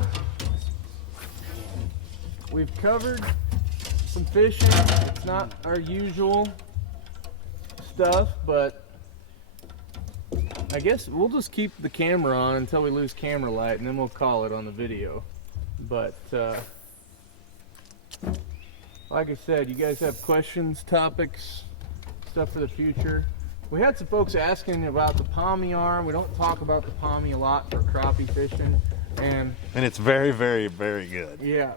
we've covered some fishing. It's not our usual stuff, but I guess we'll just keep the camera on until we lose camera light, and then we'll call it on the video. But like I said, you guys have questions, topics, stuff for the future. We had some folks asking about the pommy arm. We don't talk about the pommy a lot for crappie fishing, and it's very, very, very good. yeah.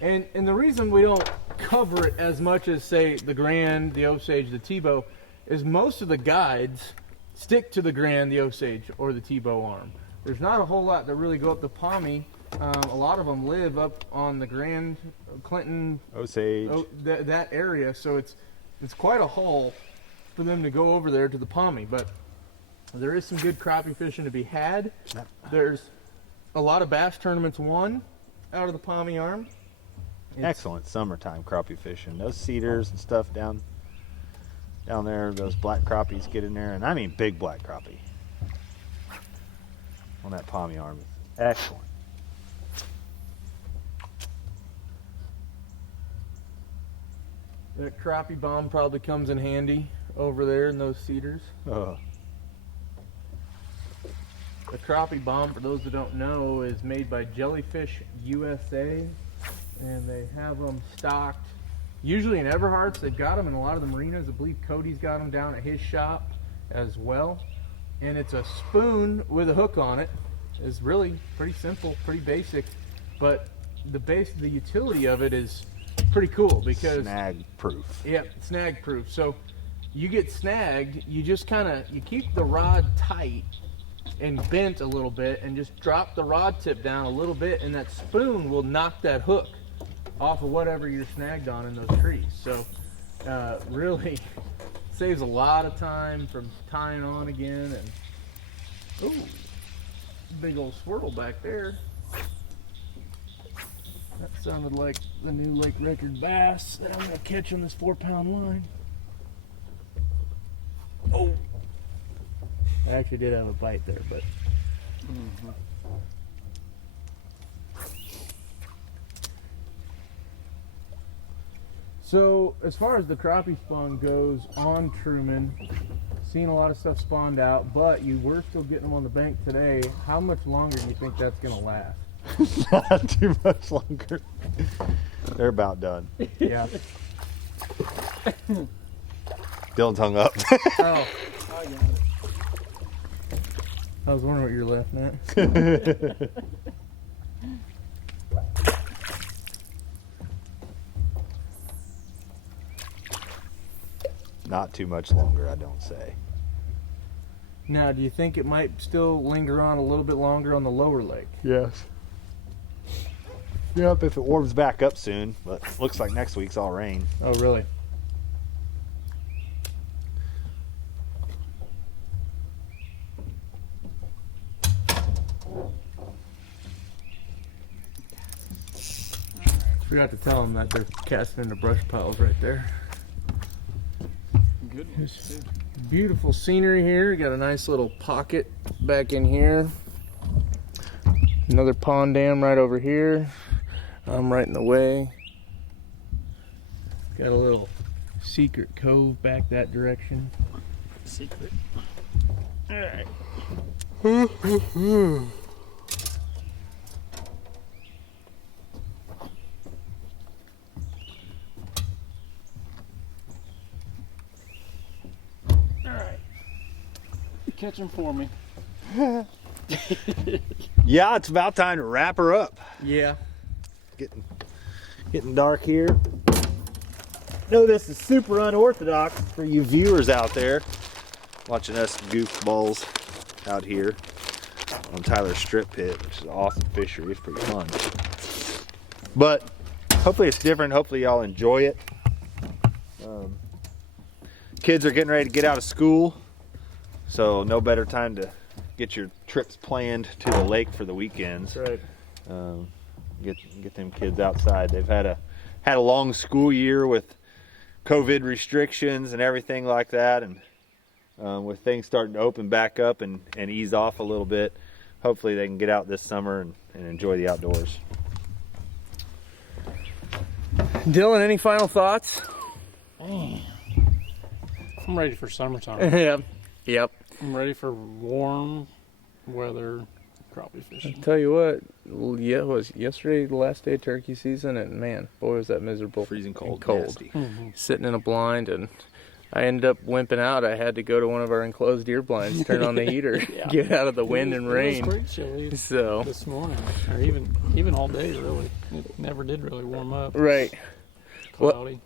And the reason we don't cover it as much as, say, the Grand, the Osage, the T-bow, is most of the guides stick to the Grand, the Osage, or the T-bow arm. There's not a whole lot that really go up the pommy. A lot of them live up on the Grand, Clinton, Osage. that area, so it's quite a haul for them to go over there to the pommy. But there is some good crappie fishing to be had. There's a lot of bass tournaments won out of the pommy arm. Excellent summertime crappie fishing. Those cedars and stuff down there, those black crappies get in there, and I mean big black crappie on that pommy arm. Excellent. That crappie bomb probably comes in handy over there in those cedars. Oh. The crappie bomb, for those that don't know, is made by Jellyfish USA, and they have them stocked Usually in Everhart's, they've got them in a lot of the marinas. I believe Cody's got them down at his shop as well. And it's a spoon with a hook on it. It's really pretty simple, pretty basic, but the utility of it is pretty cool because snag proof. Yeah, snag proof. So you get snagged, you just you keep the rod tight and bent a little bit and just drop the rod tip down a little bit, and that spoon will knock that hook off of whatever you're snagged on in those trees. So really saves a lot of time from tying on again. And ooh, big old swirl back there. That sounded like the new lake record bass that I'm going to catch on this 4-pound line. Oh! I actually did have a bite there, but... So, as far as the crappie spawn goes on Truman, seen a lot of stuff spawned out, but you were still getting them on the bank today. How much longer do you think that's going to last? Not too much longer. They're about done. Yeah. Dylan's hung up. Oh, I got it. I was wondering what you're laughing at. Not too much longer, I don't say. Now, do you think it might still linger on a little bit longer on the lower lake? Yes. Yep, if it warms back up soon, but looks like next week's all rain. Oh, really? Forgot to tell them that they're casting into brush piles right there. Good ones, too. Beautiful scenery here. Got a nice little pocket back in here. Another pond dam right over here. I'm right in the way. Got a little secret cove back that direction. Secret. All right. Catch him for me. Yeah, it's about time to wrap her up. Yeah. Getting dark here. No, this is super unorthodox for you viewers out there watching us goofballs out here on Tyler's Strip Pit, which is an awesome fishery. It's pretty fun. But hopefully it's different. Hopefully y'all enjoy it. Kids are getting ready to get out of school, so no better time to get your trips planned to the lake for the weekends. That's right. Get them kids outside. They've had a long school year with COVID restrictions and everything like that, and with things starting to open back up and ease off a little bit, hopefully they can get out this summer and enjoy the outdoors. Dylan, any final thoughts? Man, I'm ready for summertime. Yeah. Yep. I'm ready for warm weather crappie fishing. I'll tell you what, yeah, it was yesterday the last day of turkey season, and man, boy, was that miserable. Freezing cold. Cold. Mm-hmm. Sitting in a blind, and I ended up wimping out. I had to go to one of our enclosed deer blinds, turn on the heater, Yeah. get out of the wind and rain. It was pretty chilly So, this morning, or even all day, really. It never did really warm up. right. Cloudy.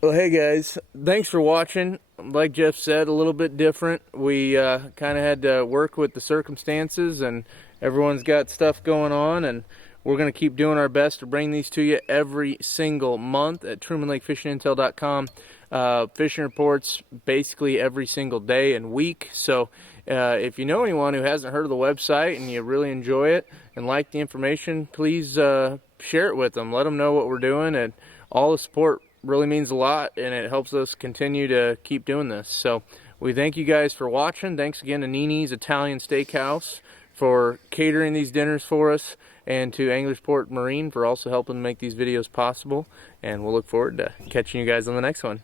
Well, hey guys, thanks for watching. Like Jeff said, a little bit different. We kind of had to work with the circumstances, and everyone's got stuff going on, and we're going to keep doing our best to bring these to you every single month at TrumanLakeFishingIntel.com. Fishing reports basically every single day and week. So if you know anyone who hasn't heard of the website and you really enjoy it and like the information, please share it with them. Let them know what we're doing, and all the support really means a lot, and it helps us continue to keep doing this. So we thank you guys for watching. Thanks again to Nini's Italian Steakhouse for catering these dinners for us, and to Anglersport Marine for also helping make these videos possible. And we'll look forward to catching you guys on the next one.